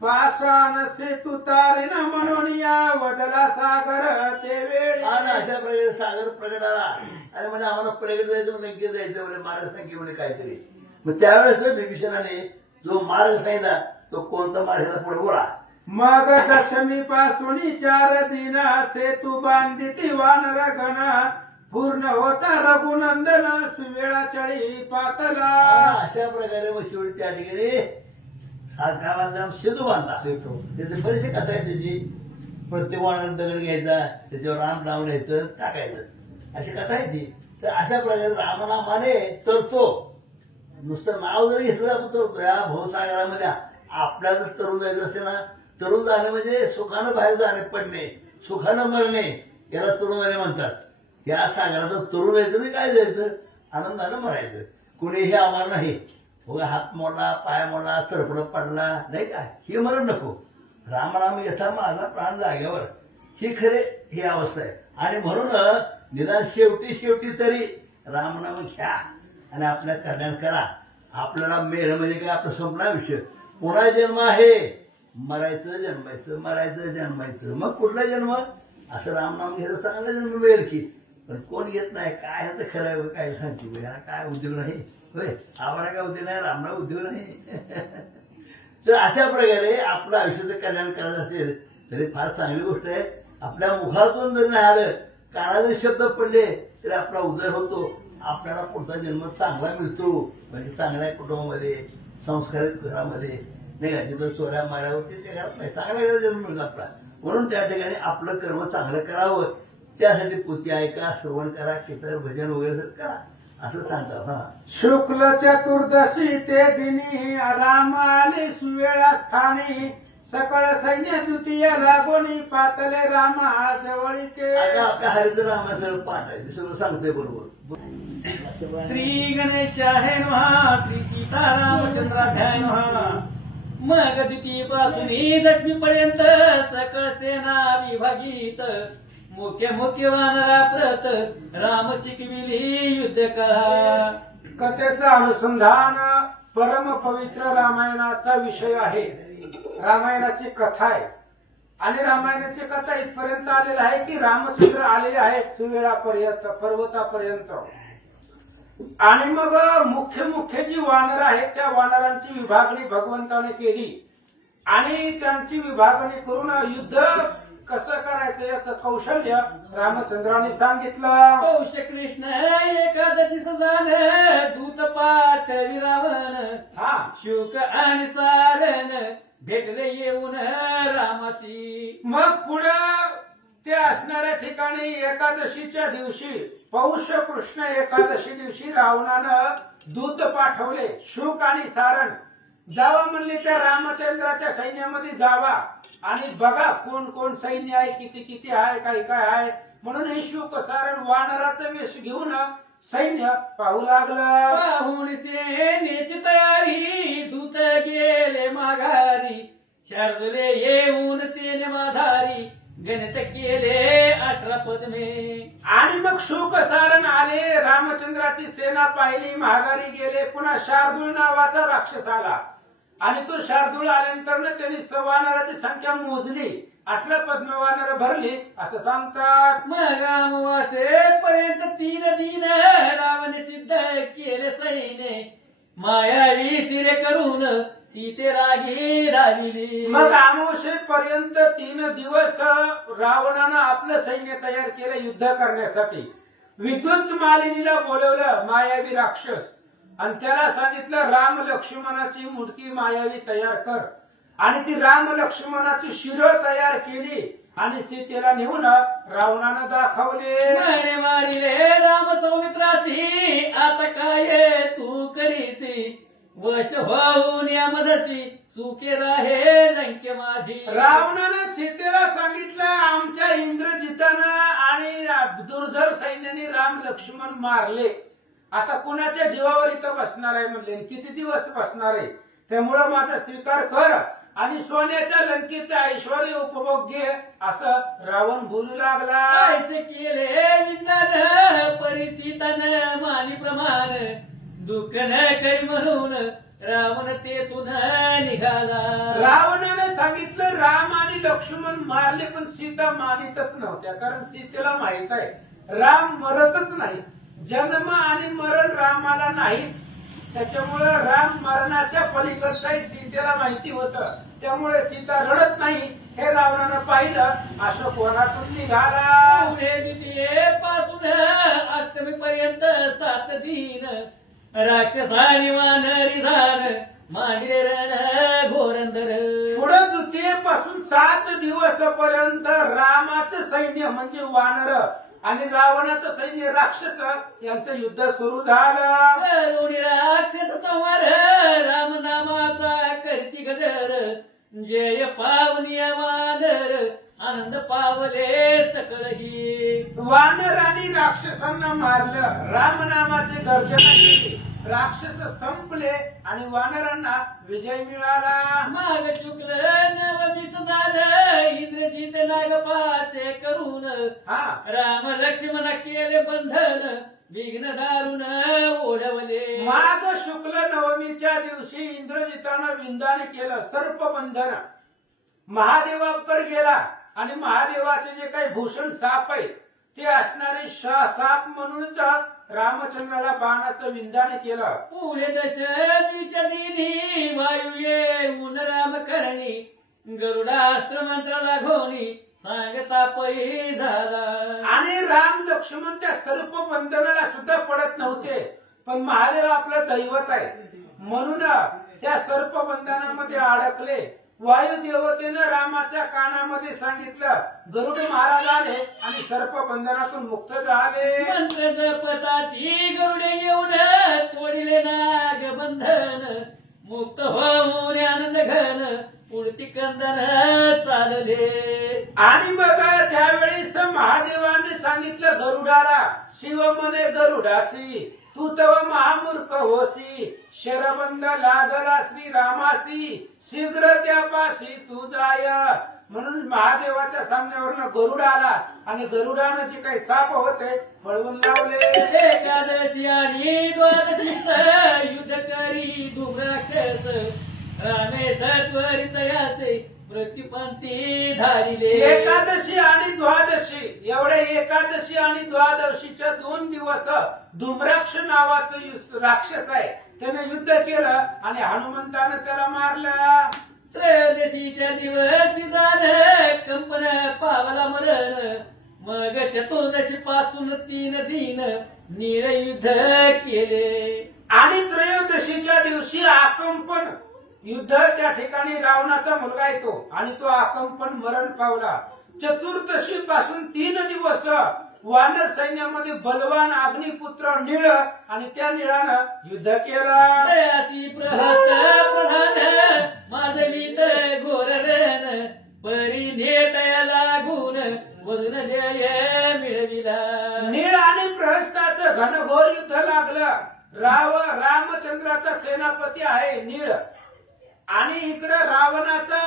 पाषाण सेतू तारिण म्हणून या वदला सागर ते वेळी. आणि अशा प्रकारे सागर प्रगट आला आणि म्हणजे आम्हाला प्रगट जायचं म्हणजे लंकेत जायचं म्हणजे मार्ग सांगितले काहीतरी. मग त्यावेळेस विभीषणाने जो मार्ग सांगितला तो कोणता मार्गाला पुढे बोला. मग दशमी पासून 4 दिन सेतू बांधिती वानर गण पूर्ण होता रघुनंदन सुवेळा चळी पातला. अशा प्रकारे मग शेवटी त्या ठिकाणी सारखा सेतू बांधला. त्याचे बरेचसे कथा आहे त्याची. प्रत्येक वाणाला दगड घ्यायचा, त्याच्यावर राम नाव घ्यायचं, टाकायचं, अशी कथा आहे ती. तर अशा प्रकारे रामनामाने तरतो. नुसतं नाव जरी घेतलं आपण तरतो. या भवसागरामध्ये आपल्याला तरुण जायचं असते ना, तरुण जाणे म्हणजे सुखानं बाहेर जाणे, पडणे, सुखानं मरणे, याला तरुण जाणे म्हणतात. त्या सागराचं तरुण जायचं म्हणजे काय जायचं, आनंदानं मरायचं. कुणीही आम्हाला नाही बघा, हात मोडला, पाय मोडला, सरपडत पडला नाही का, हे मरण नको. रामनाम यथा माझा प्राण जाग्यावर, ही खरे ही अवस्था आहे. आणि म्हणून निदान शेवटी तरी रामनाम घ्या आणि आपल्या कल्याण करा. आपल्याला मेल म्हणजे काय, आपलं संपला विषय. पुन्हा जन्म आहे, मरायचं जन्मायचं, मरायचं जन्मायचं, मग कुठला जन्म, असं रामनाम घ्यायचं चांगला जन्म मिळेल की. पण कोण घेत नाही, काय ह्याचं खरं आहे, काय सांगते काय उद्योग नाही होय, आम्हाला काय उद्योग नाही, रामनाम उद्योग नाही. तर अशा प्रकारे आपलं आयुष्याचं कल्याण करायचं असेल तरी फार चांगली गोष्ट आहे. आपल्या मुखातून जरी नाही आलं, कानाचे शब्द पडले तरी आपला उदय होतो. आपल्याला पुढचा जन्म चांगला मिळतो. म्हणजे चांगल्या कुटुंबामध्ये, संस्कारित घरामध्ये नाही का, तिथं चोऱ्या माऱ्यावरती त्या घरात नाही, चांगला घरात जन्म मिळतो आपला. म्हणून त्या ठिकाणी आपलं कर्म चांगलं करावं. त्यासाठी पोथी ऐका, श्रवण करा, कीर्तन भजन वगैरे करा असं सांगतात. हा, शुक्ल चतुर्दशी ते दिनी राम आले सुवेळा स्थानी सकळ सैन्य द्वितीय लागोनी पातले रामा जवळीचे. आता आपल्या हरित रामाचं पाठ आहे, ते सगळं सांगते बरोबर. श्री गणेशाय नमः, श्री सीतारामचंद्राभ्याय नमः. मग द्वितीय पासून दशमी पर्यंत सकळ सेना विभागित मुख्य वानरा प्रत राम शिकविली युद्ध कला. कथेचं अनुसंधान परम पवित्र रामायणाचा विषय आहे. रामायणाची कथा आहे आणि रामायणाची कथा इथपर्यंत आलेली आहे की रामचंद्र आलेले आहेत सुवेळापर्यंत, पर्वतापर्यंत. आणि मग मुख्य जी वानर आहेत त्या वानरांची विभागणी भगवंताने केली आणि त्यांची विभागणी करून युद्ध कसं करायचं याचं कौशल्य रामचंद्राने सांगितलं. पौष कृष्ण एकादशी सजान दूत पाठ विरावण. हा, शुक आणि सारण भेटले येऊन रामासी. मग पुढं ते असणाऱ्या ठिकाणी एकादशीच्या दिवशी, पौष कृष्ण एकादशी दिवशी रावणानं दूत पाठवले. शुक आणि सारण जावा म्हणले त्या रामचंद्राच्या सैन्यामध्ये जावा आणि बघा कोण कोण सैन्य आहे, किती आहे, काय आहे. म्हणून हे शुक सारण वानराचा वेश घेऊन सैन्य पाहू लागलं. पाहून सेनेची तयारी दूत गेले माघारी. शार्दूले येऊन सेने माधारी गणित केले 18 पद्मे. आणि मग शुक सारण आले, रामचंद्राची सेना पाहिली, माघारी गेले. पुन्हा शार्दूल नावाचा राक्षस आला आणि तो शार्दूल आल्यानंतर त्यांनी वानराची संख्या मोजली, 18 पद्म वानर भरली असं सांगतात. मग अमावासे पर्यंत 3 दिन रावण सिद्ध केले सैने. मायावी सिरे करून सीते रागी राहिली. मग अमावस्येपर्यंत 3 दिवस रावणानं आपलं सैन्य तयार केलं युद्ध करण्यासाठी. विद्युत मालिनीला बोलवलं मायावी राक्षस आणि त्याला सांगितलं राम लक्ष्मणाची मुडकी मायावी तयार कर. आणि ती राम लक्ष्मणाची शिरळ तयार केली आणि सीतेला नेऊन रावणानं दाखवले. म्हणे मारिले राम सौमित्रासी, आता काय तू करीसी. वश होऊन या मधसी सुखे राहे लंके माझी. रावणानं सीतेला सांगितलं आमच्या इंद्रजितानं आणि दुर्धर सैन्याने राम लक्ष्मण मारले. आता कुणाच्या जीवावर इथं बसणार आहे म्हणले, किती दिवस बसणार आहे, त्यामुळं माझा स्वीकार कर आणि सोन्याच्या लंकेचं ऐश्वर उपभोग घे असं रावण बोलू लागला. ऐसे केले विज्ञान परिचितन मानी प्रमाण. दुःख न करी म्हणून रावण तेथून निघाला. रावणानं सांगितलं राम आणि लक्ष्मण मारले पण सीता मानितच नव्हत्या. कारण सीतेला माहित आहे राम मरतच नाही, जन्म आणि मरण रामाला नाहीच. त्याच्यामुळे राम मरणाच्या पलीकडचाही सीतेला माहिती होतं. त्यामुळे सीता रडत नाही हे रावणानं पाहिलं. अशोक वनातून निघाला. पुढे द्वितीये पासून अष्टमी पर्यंत 7 दिन राक्षसानी वानरी झाल मांडले रण घोरंदर. पुढे द्वितीयेपासून 7 दिवस पर्यंत रामाचं सैन्य म्हणजे वानर आणि रावणाचं सैन्य राक्षस यांचं युद्ध सुरू झालं. करुणी राक्षस संवार राम नामाचा करती गजर जय पावनिया वानर आनंद पावले सकळही. वानरांनी राक्षसांना मारलं. राम नामाचे गर्जना केली. राक्षस संपले आणि वानरांना विजय मिळाला. माग शुक्ल नववीस झालं इंद्रजित नागपाचे करून हा राम लक्ष्मण केले बंधन विघ्न दारुण ओढवले. माघ शुक्ल नवमीच्या दिवशी इंद्रजितानं विंदाने केलं सर्पबंधन. महादेवाकडे गेला आणि महादेवाचे जे काही भूषण साप आहे ते असणारे साप म्हणूनच रामचंद्राला बाणाचं विंदाने केलं. पुढे दशमीच्या दिनी वायू येऊन राम करणी गरुडास्त्र मंत्राला घोणी सांगता पै झाला. आणि राम लक्ष्मण त्या सर्पबंधनाला सुद्धा पडत नव्हते. पण महादेव आपलं दैवत आहे म्हणून त्या सर्पबंधनामध्ये अडकले. वायुदेवतेनं रामाच्या कानामध्ये सांगितलं. गरुड महाराज आले आणि सर्पबंधनातून मुक्त झाले. मंत्र जपताची गरुडे येऊन तोडिले नाग बंधन मुक्त होऊन आनंद घन उडती कंदन चालले. आणि बघा त्यावेळेस महादेवाने सांगितलं गरुडाला. शिव म्हणे गरुडासी तू तव महामूर्ख होसी. शरबंद लागला श्रीरामासी शीघ्र त्यापाशी तू जाय. म्हणून महादेवाच्या सामन्यावरनं गरुड आला आणि गरुडानं जे काही साप होते पळवून लावले. एकादशी आणि द्वादशीच युद्ध करी दुराक्षस रामे सत्वरी तयाचे प्रतिपंथी धारिले. एकादशी आणि द्वादशी एवढे एकादशी आणि द्वादशीच्या 2 दिवस धुम्राक्ष नावाचं राक्षस आहे त्याने युद्ध केलं आणि हनुमंतानं त्याला मारलं. त्रयोदशीच्या दिवशी झालं कंपन पावला मरण मग चतुर्दशी पासून 3 दिन नीळ युद्ध केले. आणि त्रयोदशीच्या दिवशी आकंपन युद्ध त्या ठिकाणी रावणाचा मुलगा येतो आणि तो आकंपन मरण पावला. चतुर्दशी पासून 3 दिवस वानर सैन्यामध्ये बलवान अग्निपुत्र निळ आणि त्या निळानं युद्ध केलं. त्रयासी प्रहस्त प्रधान माधवीत घोरगण परी नेटया लागून वदन जय मिळविला. निळ आणि प्रहस्ताचं घनघोर युद्ध लागलं. रामचंद्राचा सेनापती आहे निळ आणि इकडे रावणाचा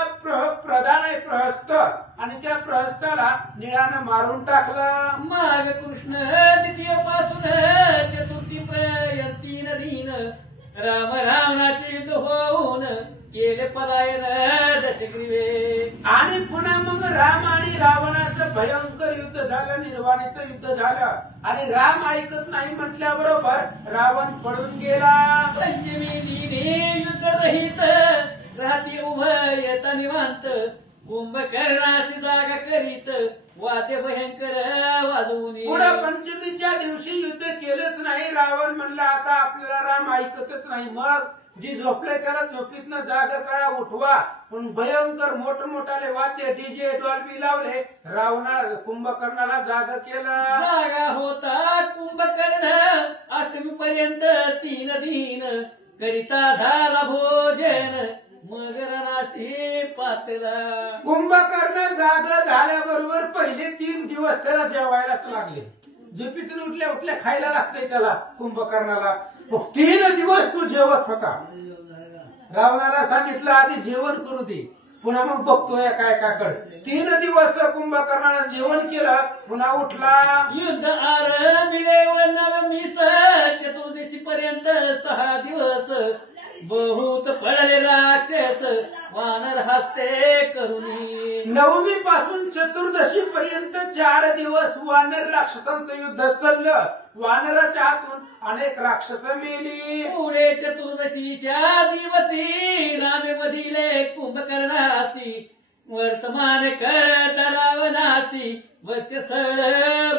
प्रधान आहे प्रहस्त आणि त्या प्रहस्ताला निळानं मारून टाकलं. माघ कृष्ण द्वितीय पासून चतुर्थी पर्यंत 3 दिन राम रावणाचे युद्ध होऊन केले पलायन दशग्रीवे. आणि पुन्हा मग राम आणि रावणाचं भयंकर युद्ध झालं. निर्वाणीचं युद्ध झालं आणि राम ऐकत नाही म्हटल्याबरोबर रावण पळून गेला. पंचमी दिनी युद्ध रहित राहती उभयता निवांत कुंभकर्णाची जागा करीत वाद्य भयंकर वाजवून. पुढे पंचमीच्या दिवशी युद्ध केलंच नाही. रावण म्हणला आता आपल्याला राम ऐकतच नाही. मग जी झोपले त्याला झोपीतनं जागा करा उठवा. पण भयंकर मोठमोठाले वाद्य डीजे डॉल्बी लावले. रावणा कुंभकर्णाला जागा केलं. जागा होता कुंभकर्ण अष्टमी पर्यंत 3 दिन करिता झाला भोजन मग रणासी पातला. कुंभकर्ण जागा झाल्याबरोबर पहिले 3 दिवस त्याला जेवायलाच लागले. झोपीतून उठल्या उठल्या खायला लागतंय त्याला कुंभकर्णाला. 3 दिवस तू जेवत होता. रावणाला सांगितलं आधी जेवण करू दे पुन्हा मग बघतोय काय काकड. 3 दिवस कुंभकर्णानं जेवण केलं पुन्हा उठला. युद्ध आरंभिले व नवमीस चतुर्दशी पर्यंत 6 दिवस बहुत पडले राक्षस वानर हस्ते करुणी. नवमी पासून चतुर्दशी पर्यंत 4 दिवस वानर राक्षसांचं युद्ध चाललं. वानराच्या हातून अनेक राक्षस मेली. पुढे चतुर्दशीच्या दिवशी रामेमधीले कुंभकर्णासी वर्तमान करत रावणासी वक्षस्थळ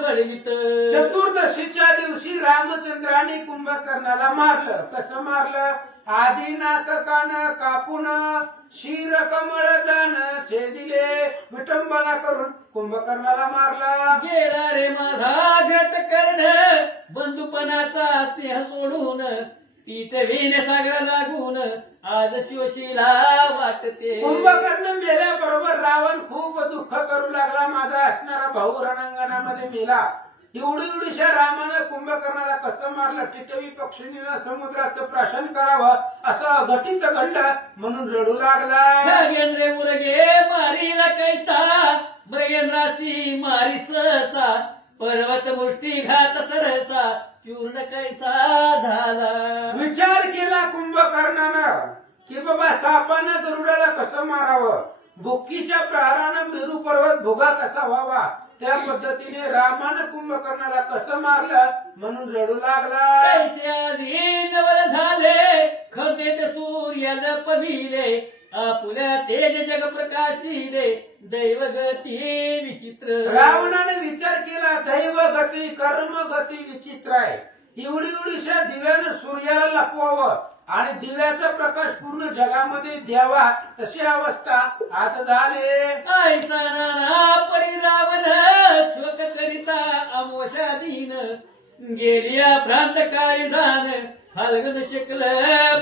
बळवित. चतुर्दशीच्या दिवशी रामचंद्राने कुंभकर्णाला मारलं. कसं मारलं? आधी नाटकानं कापून शिर कमळ जाण छेदिले विटंबना करून कुंभकर्णाला मारला. गेला रे माझा घट कर्ण बंधुपणाचा स्नेह सोडून तीतवीन सागर लागून आज शिवशीला वाटते. कुंभकर्ण मेल्याबरोबर रावण खूप दुःख करू लागला. माझा असणारा भाऊ रणांगणामध्ये मेला. एवढीशा रामानं कुंभकर्णाला कसं मारलं? टिटवी पक्षिणीनं समुद्राचं प्राशन करावं असं घटित घडलं म्हणून रडू लागला. खगेंद्र मुरगे मारीला कैसा मृगेंद्रासी मारी सहसा पर्वत मुष्टी घात सरसा चूर्ण कैसा झाला. विचार केला कुंभकर्णानं की बाबा सापानं गरुडाला कसं मारावं, बुक्कीच्या प्रहारानं मेरू पर्वत भोगा कसा व्हावा, त्या पद्धतीने रामानं कुंभकर्णाला कसं मारलं म्हणून रडू लागला. कैसे नवल झाले खंदेत सूर्य लपविले आपुल्या तेज जग प्रकाशिले दैवगती विचित्र. रावणाने विचार केला दैव गती कर्म गती विचित्र आहे. एवढीशा दिव्यानं सूर्याला लपवावं आणि दिव्याचा प्रकाश पूर्ण जगामध्ये द्यावा तशी अवस्था आज झाले. ऐसा नाना परिरावण शोक करिता अमोशा दीन गेलिया भ्रांत काळी जाण फाल्गुन शिकल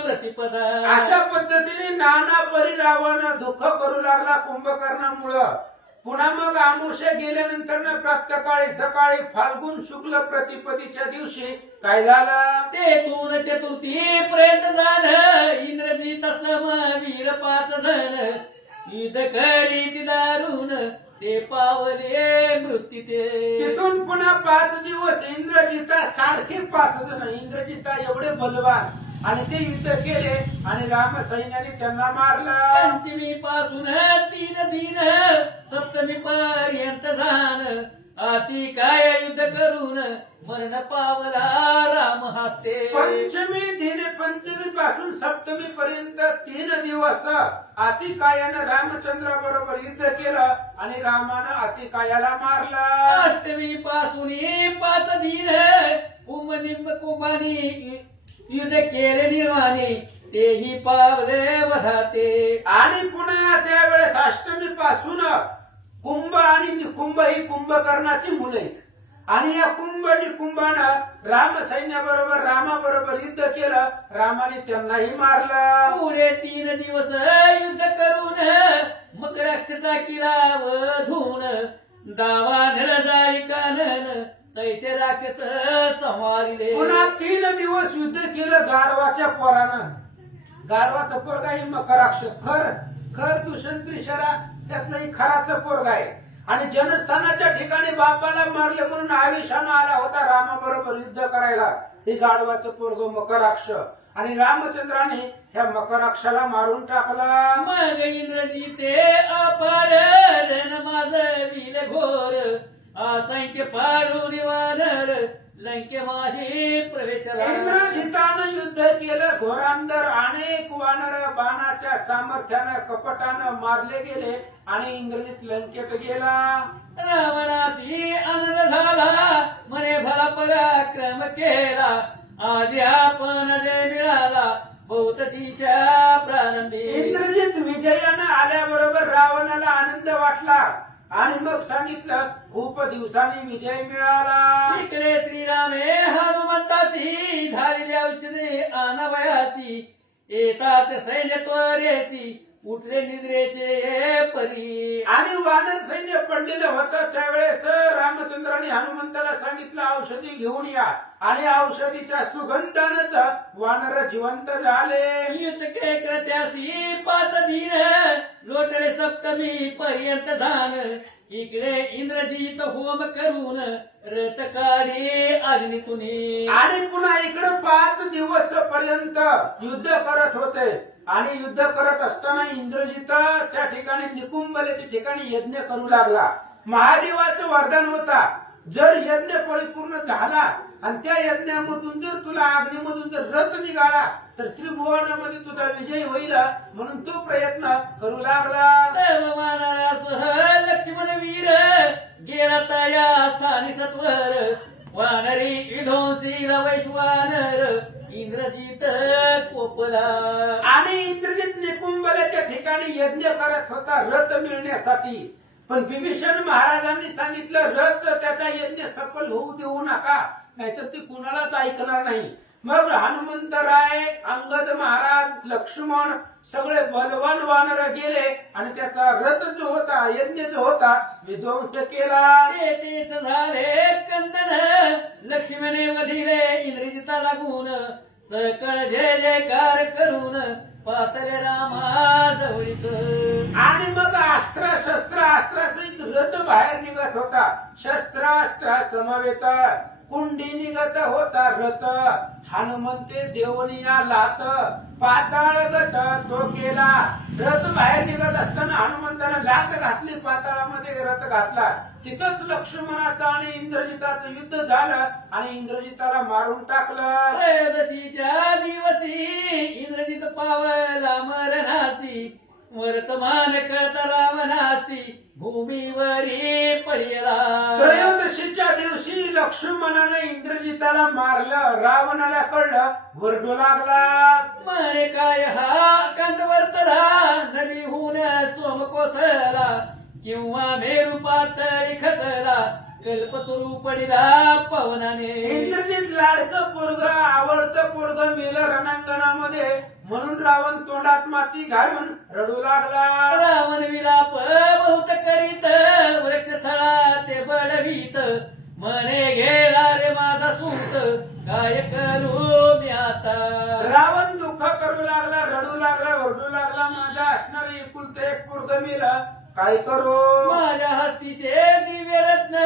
प्रतिपदा. अशा पद्धतीने नाना परिरावण दुःख करू लागला कुंभकर्णामुळं. पुन्हा मग आमुष्य गेल्यानंतर प्रातःकाळी सकाळी फाल्गुन शुक्ल प्रतिपदीच्या दिवशी काय झालं? तेथून चतुर्थी पर्यंत झालं इंद्रजित सम वीर 5 जण युद्ध करीत दारुण ते पावले मृत्यू ते. तिथून पुन्हा 5 दिवस इंद्रजिता सारखे 5 जण. इंद्रजिता एवढे बलवान आणि ते युद्ध केले आणि राम सैन्याने त्यांना मारलं. पंचमी पासून 3 दिन सप्तमी पर्यंत जाण आती काय युद्ध करून मरण पावला राम हस्ते. पंचमी पासून सप्तमी पर्यंत 3 दिवस अतिकायानं रामचंद्रा बरोबर युद्ध केलं आणि रामानं अतिकायाला मारला. अष्टमी पासून 5 दिन कुंभनिंब कुंभानी युद्ध केले निर्वाणी तेही पावले वधाते. आणि पुन्हा त्यावेळेस अष्टमी पासून कुंभ आणि निकुंभ ही कुंभकर्णाची मुलं आहेत आणि या कुंभ निकुंभानं राम सैन्याबरोबर रामाबरोबर युद्ध केलं. रामाने त्यांनाही मारलं. पुढे 3 दिवस युद्ध करून मकराक्षता किला वधून दावा नरजाळी कानन तैसे राक्षस संवारिले. पुन्हा 3 दिवस युद्ध केलं गाढवाच्या पोरानं. गाढवाचं पोरगा ही मकराक्ष खर दूषण त्रिशरा त्यातलंही खराचं पोरगा आहे आणि जनस्थानाच्या ठिकाणी बापाला मारले म्हणून आवेशानं आला होता रामाबरोबर युद्ध करायला. हे गाढवाचं पोरग मकराक्ष आणि रामचंद्राने ह्या मकराक्षाला मारून टाकला. मग इंद्रजीते अपार रण माझ विल घोर असंख्य पारून वानर लंके माशी प्रवेशला. इंद्रजितानं युद्ध केलं घोरांदर. अनेक वानर बाणाच्या सामर्थ्यानं कपटानं मारले गेले आणि इंद्रजित लंकेत गेला. रावणासी आनंद झाला मने भला पराक्रम केला आज आपण जय मिळाला बहुत दिशा प्रारंभी. इंद्रजित विजयानं आल्याबरोबर रावणाला आनंद वाटला आणि मग सांगितलं खूप दिवसांनी विजय मिळाला. इकडे श्रीरामे हनुमंतासी झालेली औषधे आणावयासी येतात सैन्य त्वरेसी उठले निद्रेचे परी. आणि वानर सैन्य पडलेलं होतं त्यावेळेस रामचंद्राने हनुमंताला सांगितलं औषधी घेऊन या आणि औषधीच्या सुगंधानच वानर जिवंत झाले. युद्ध त्यासी 5 दिन लोटले सप्तमी पर्यंत जाण इकडे इंद्रजीत होम करून रथ काढी अग्नितुनी. आणि पुन्हा इकडे 5 दिवस पर्यंत युद्ध करत होते. आणि युद्ध करत असताना इंद्रजित त्या ठिकाणी निकुंभलेच्या ठिकाणी यज्ञ करू लागला. महादेवाचं वरदान होता, जर यज्ञ परिपूर्ण झाला आणि त्या यज्ञामधून जर तुला अग्नीमधून जर रथ निघाला तर त्रिभुवनामध्ये तुझा विजय होईल, म्हणून तो प्रयत्न करू लागला. सर्व वानरासह लक्ष्मण वीर गेला तया स्थानी सत्वर, वानरी विध्वंसी वैश्वानर इंद्रजित कोपला. आणि इंद्रजित निकुंभल्याच्या ठिकाणी यज्ञ करत होता रथ मिळण्यासाठी, पण विभीषण महाराजांनी सांगितलं रथ त्याचा यज्ञ सफल होऊ देऊ नका, नाहीतर ते कुणालाच ऐकणार नाही. मग हनुमंतराय, अंगद महाराज, लक्ष्मण सगळे बलवान वानर गेले आणि त्याचा रथ जो होता, यज्ञ जो होता, विध्वंस केला. तेच झाले कंदन, लक्ष्मणे वधिले इंद्रजिता लागून, सकळ जय जयकार करून पातले रामा जवळीत. आणि मग अस्त्र शस्त्र अस्त्रासहित रथ बाहेर निघत होता, शस्त्रास्त्र समवेत कुंडी निघत होता रथ. हनुमंते देवनिया लात पाताळ गट तो केला. रथ बाहेर निघत असताना हनुमंताने लात घातली, पाताळामध्ये रथ घातला. तिथंच लक्ष्मणाचं आणि इंद्रजिताचं युद्ध झालं आणि इंद्रजिताला मारून टाकलं. त्रयोदशीच्या दिवशी इंद्रजित पावला मरणासी, वर्तमान कळत रावणासी भूमीवरी पडला. त्रयोदशीच्या दिवशी लक्ष्मणाने इंद्रजिताला मारलं, रावणाला कळलं, वरडू लागला. म्हणे काय हा कांतवर्तला, नदीहून सोम कोसळला, किंवा मेरू पातळी खचला, कल्पतरू पडिला पवनाने. इंद्रजित लाडकं पोरग, आवडतं पोरग मेलं रणांगणामध्ये, म्हणून रावण तोंडात माती घालून रडू लागला. रावण विलाप बहुत करीत, वृक्षस्थळा ते बळवीत, म्हणे गेला रे माझा सूत, काय करू मी आता. रावण दुःख करू लागला, रडू लागला, ओरडू लागला, माझा असणारे एकुलते एक पोरग मेलं, काय करू. माझ्या हस्तीचे दिव्य रत्न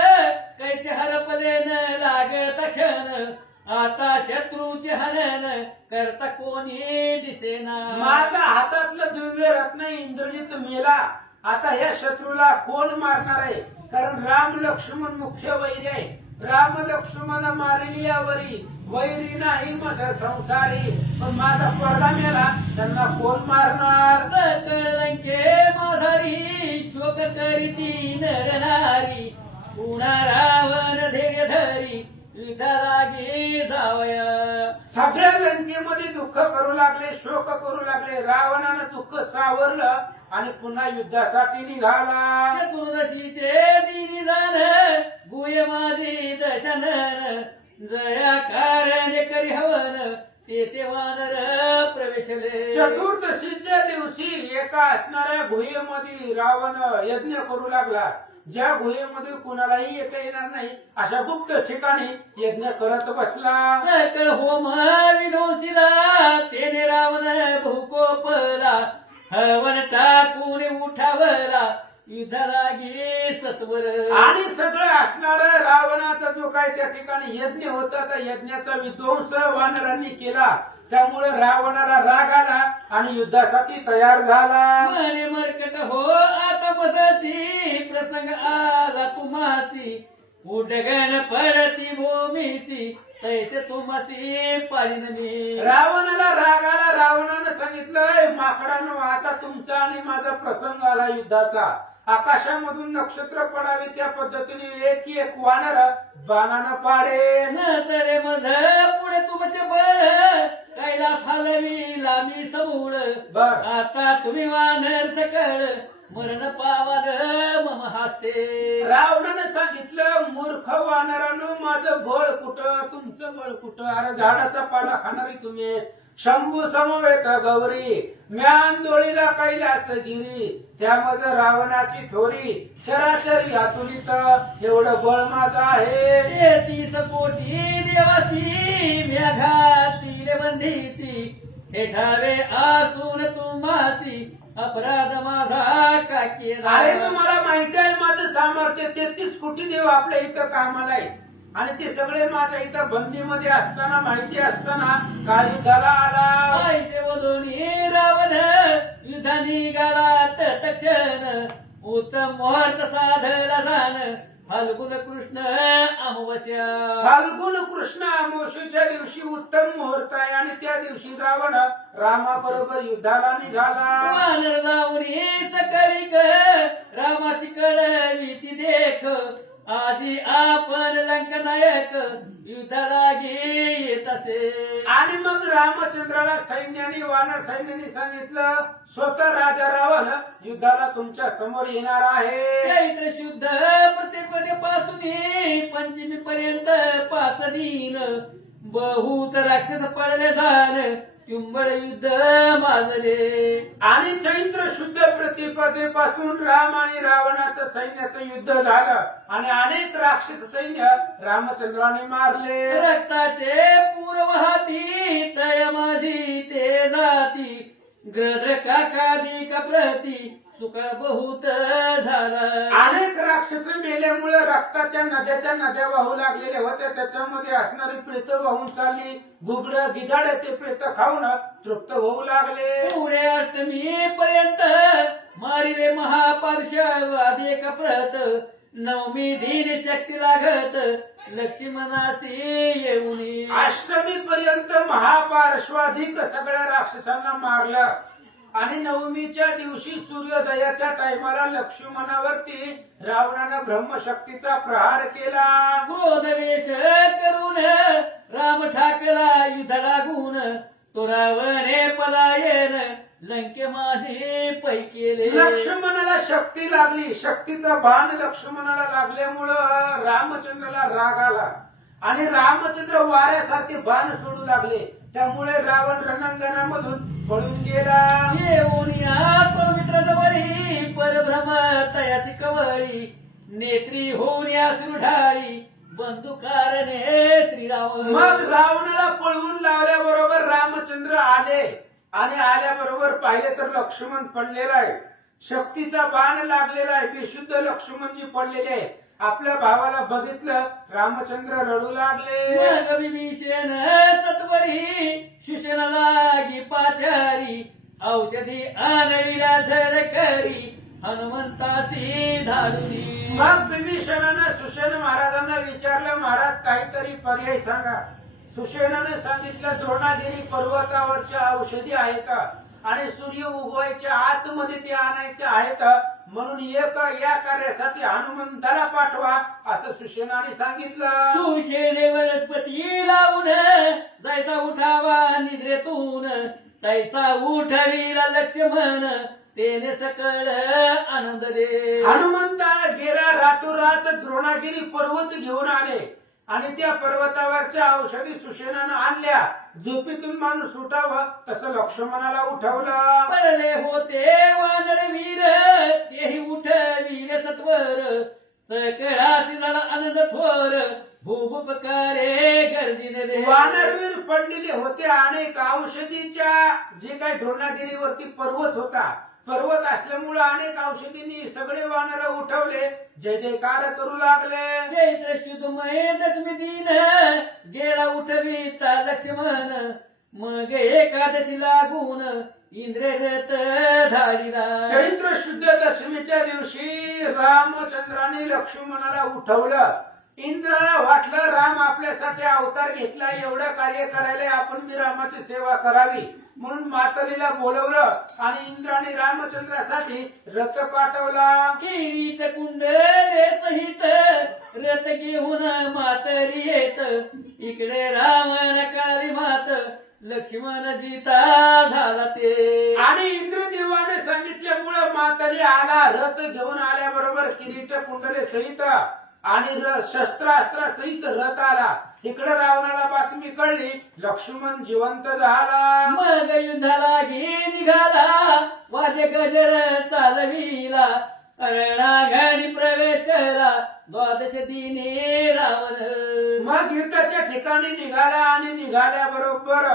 कैसे हरपले न लागत क्षण, आता शत्रूचे हनन करता कोणी दिसेना. माझ्या हातातलं दिव्य रत्न इंद्रजित मेला, आता या शत्रूला कोण मारणार आहे, कारण राम लक्ष्मण मुख्य वैरी आहे. राम लक्ष्मण मारिली यावरी, वैरी नाही माझा संसारी, पण माझा पोरगा मेला, त्यांना कोण मारणार. सकळ लंके माधारी, शोक करीती नर नारी, पुन्हा रावण धैर्य धरी युद्धालागी जावया. सगळ्या लंकेमध्ये दुःख करू लागले, शोक करू लागले. रावणानं दुःख सावरलं आणि पुन्हा युद्धासाठी निघाला. चतुर्दशीचे दिनी जाण, गुय माझी दशनन, जया कारणे करी हवन, तेथे वानर प्रवेशले. चतुर्दशीच्या दिवशी एका असणाऱ्या गुहेमध्ये रावण यज्ञ करू लागला. ज्या गुहेमध्ये कुणालाही येता येणार नाही अशा गुप्त ठिकाणी यज्ञ करत बसला. सकळ होम विध्वंसीला, तेने रावण बहुकोपला, हवन टाकून उठावला, युद्धालागी सत्वर. आणि सगळं असणारा रावणाचा जो काय त्या ठिकाणी यज्ञ होता, त्या यज्ञाचा विध्वंस वानरांनी केला. त्यामुळे रावणाला राग आला आणि युद्धासाठी तयार झाला. म्हणे मरकट हो आता बससी, प्रसंग आला तुम्हासी, उडगण पडती भूमीसी, तैसे तुम्हासी पाळीन मी. रावणाला राग आला. रावणानं सांगितलं, माकडांनो आता तुमचा आणि माझा प्रसंग आला युद्धाचा. आकाशामधून नक्षत्र पडावे त्या पद्धतीने एक एक वानर बाणानं पाडे. नजरे मध पुढे तुमचे बळ, कैलास हलवी लांबी समूळ, बर. आता तुम्ही वानर सकळ, मरण पावाल मम हास्ते. रावणानं सांगितलं, मूर्ख वानरांनो माझं बळ कुठं, तुमचं बळ कुठं, अरे झाडाचा पाला खाणारी तुम्ही. शंभू समवेत गौरी, म्यानदोळीला कैलास गिरी, त्यामध्ये रावणाची थोरी, चराचरी अतुलित, एवढं बळ माझं आहे. 33 कोटी देवासी, मेघातील बंधीसी, हे ठावे आसून तुम्हासी, अपराध माझा का केला. अरे तुम्हाला माहिती आहे माझं सामर्थ्य, 33 कोटी देव आपल्या इथं कामाला आहे आणि ते सगळे माझ्या इथं बंदीमध्ये असताना माहिती असताना काल युद्धाला आला. पैसे वधून रावण युद्धा निघाला तत्क्षण उत्तम मुहूर्त साधला जाण फाल्गुन कृष्ण अमावस्या. फाल्गुन कृष्ण अमावस्येच्या दिवशी उत्तम मुहूर्त आहे आणि त्या दिवशी रावण रामाबरोबर युद्धाला निघाला. वानर जाऊन सकाळी रामाची कळवी ती देख आजी आपण लंकनायक युद्धाला येत असे. आणि मग रामचंद्राला सैन्याने वानर सैन्याने सांगितलं स्वतः राजा रावण युद्धाला तुमच्या समोर येणार आहे. चैत्र शुद्ध प्रतिपदेपासून पंचमी पर्यंत 5 दिन बहुत राक्षस पडले जाण तुंबड युद्ध माजले. आणि चैत्र शुद्ध प्रतिपदेपासून राम आणि रावणाचं सैन्याचं युद्ध झालं आणि अनेक राक्षस सैन्य रामचंद्राने मारले. रक्ताचे पूर वाहती तय माझी ते जाती ग्रद्र काकाधिक प्रती सुख बहुत झाला. अनेक राक्षस मेल्यामुळे रक्ताच्या नद्या वाहू लागलेल्या होत्या. त्याच्यामध्ये असणारी प्रेत वाहून चालली. घुबड गिधाड ते प्रेत खाऊन तृप्त होऊ लागले. पुढे अष्टमी पर्यंत मारिले महापार्श्व अधिक प्रत नवमी दिन शक्ती लागत लक्ष्मणासी येऊन. अष्टमी पर्यंत महापार्श्वाधिक सगळ्या राक्षसांना मारलं आणि नवमीच्या दिवशी सूर्योदयाच्या टायमाला लक्ष्मणावरती रावणानं ब्रह्मशक्तीचा प्रहार केला. क्रोधवेश करून राम ठाकला युद्ध लागून तो रावणे पलायन लंके माझे पै केले. लक्ष्मणाला शक्ती लागली. शक्तीचा बाण लक्ष्मणाला लागल्यामुळं रामचंद्राला राग आला आणि रामचंद्र वाऱ्यासारखे बाण सोडू लागले. त्यामुळे रावण रणांगणामधून पळून गेला. येऊन या पवित्र जवळी परभ्रम तयाची कवळी नेत्री होऊन या सुरढाळी बंधुकारणे श्रीराम. मग रावणाला पळवून लावल्याबरोबर रामचंद्र आले आणि आल्याबरोबर पाहिले तर लक्ष्मण पडलेला आहे. शक्तीचा बाण लागलेला आहे. बेशुद्ध लक्ष्मणजी पडलेले आहे. आपल्या भावाला बघितलं रामचंद्र रडू लागले. मग विभीषण सत्वरी शिषण लागी पाचारी औषधी आणविला झडकरी हनुमंतासी धाडुनी. मग विभीषणानं सुषेण महाराजांना विचारलं महाराज काहीतरी पर्याय सांगा. सुषेणाने सांगितलं द्रोणागिरी पर्वतावरच्या औषधी आहे का आणि सूर्य उगवायच्या आतमध्ये ते आणायचे आहेत म्हणून या कार्यासाठी हनुमंताला पाठवा असं सुषेणाने सांगितलं. सुषेणे वनस्पती लावून जायचा उठावा निद्रेतून तैसा उठविला लक्ष्मण तेने सकळ आनंद दे. हनुमंता गेल्या रातोरात द्रोणागिरी पर्वत घेऊन आले आणि त्या पर्वतावरच्या औषधी सुषेणानं आणल्या. झोपेतून माणूस उठावं तसं लक्ष्मणाला उठवलं. पडले होते वानर वीर तेही उठविले सत्वर सकळासी झाला आनंद थोर भूभुपकारे गर्जिनले. वानरवीर पडलेले होते. अनेक औषधीच्या जे काही द्रोणागिरीवरती पर्वत होता. पर्वत असल्यामुळे अनेक औषधींनी सगळे वानर उठवले. जय जयकार करू लागले. चैत्र शुद्धमय दशमी दिन गेला उठविता लक्ष्मण मग एकादशी लागून इंद्र रथ धाडिला. चैत्र शुद्ध दशमीच्या दिवशी रामचंद्राने लक्ष्मणाला उठवलं. इंद्राला वाटलं राम आपल्यासाठी अवतार घेतला एवढं कार्य करायला आपण मी रामाची सेवा करावी म्हणून मातलीला बोलवलं आणि इंद्राने रामचंद्रासाठी रथ पाठवला. किरीट कुंडले सहित रथ घेऊन मातरी येत इकडे रावण काली मात लक्ष्मण जीता झाला ते. आणि इंद्रदेवाने सांगितल्यामुळं मातली आला. रथ घेऊन आल्याबरोबर किरीट कुंडले सहित आणि शस्त्रास्त्रा सहित रथ आला. इकडे रावणाला बातमी कळली लक्ष्मण जिवंत झाला. मग युद्धाला निघाला वाद्य गजर चालविला रणांगणी प्रवेश केला द्वादश दिने रावण. मग युद्धाच्या ठिकाणी निघाला आणि निघाल्याबरोबर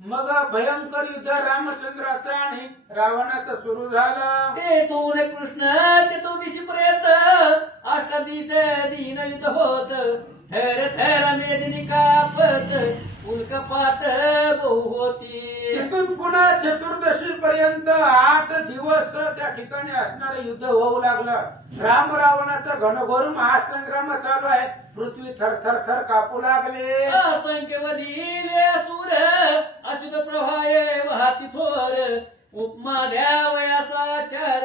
मग भयंकर युद्ध रामचंद्राचं आणि रावणाचं सुरू झालं. तेथून कृष्ण चतुर्दशी पर्यंत 8 दिन युद्ध होत थर थर मेदिनी कापत उल्कपात बहु होती. तिथून पुन्हा चतुर्दशी पर्यंत 8 दिवस त्या ठिकाणी असणारं युद्ध होऊ लागलं. राम रावणाचा घनघोर महासंग्राम चालू आहे. पृथ्वी थर थर थर कापू लागले. असंख्य वदिले असुर असित प्रवाहे वाहती थोर. उपमा द्यावयाचा चार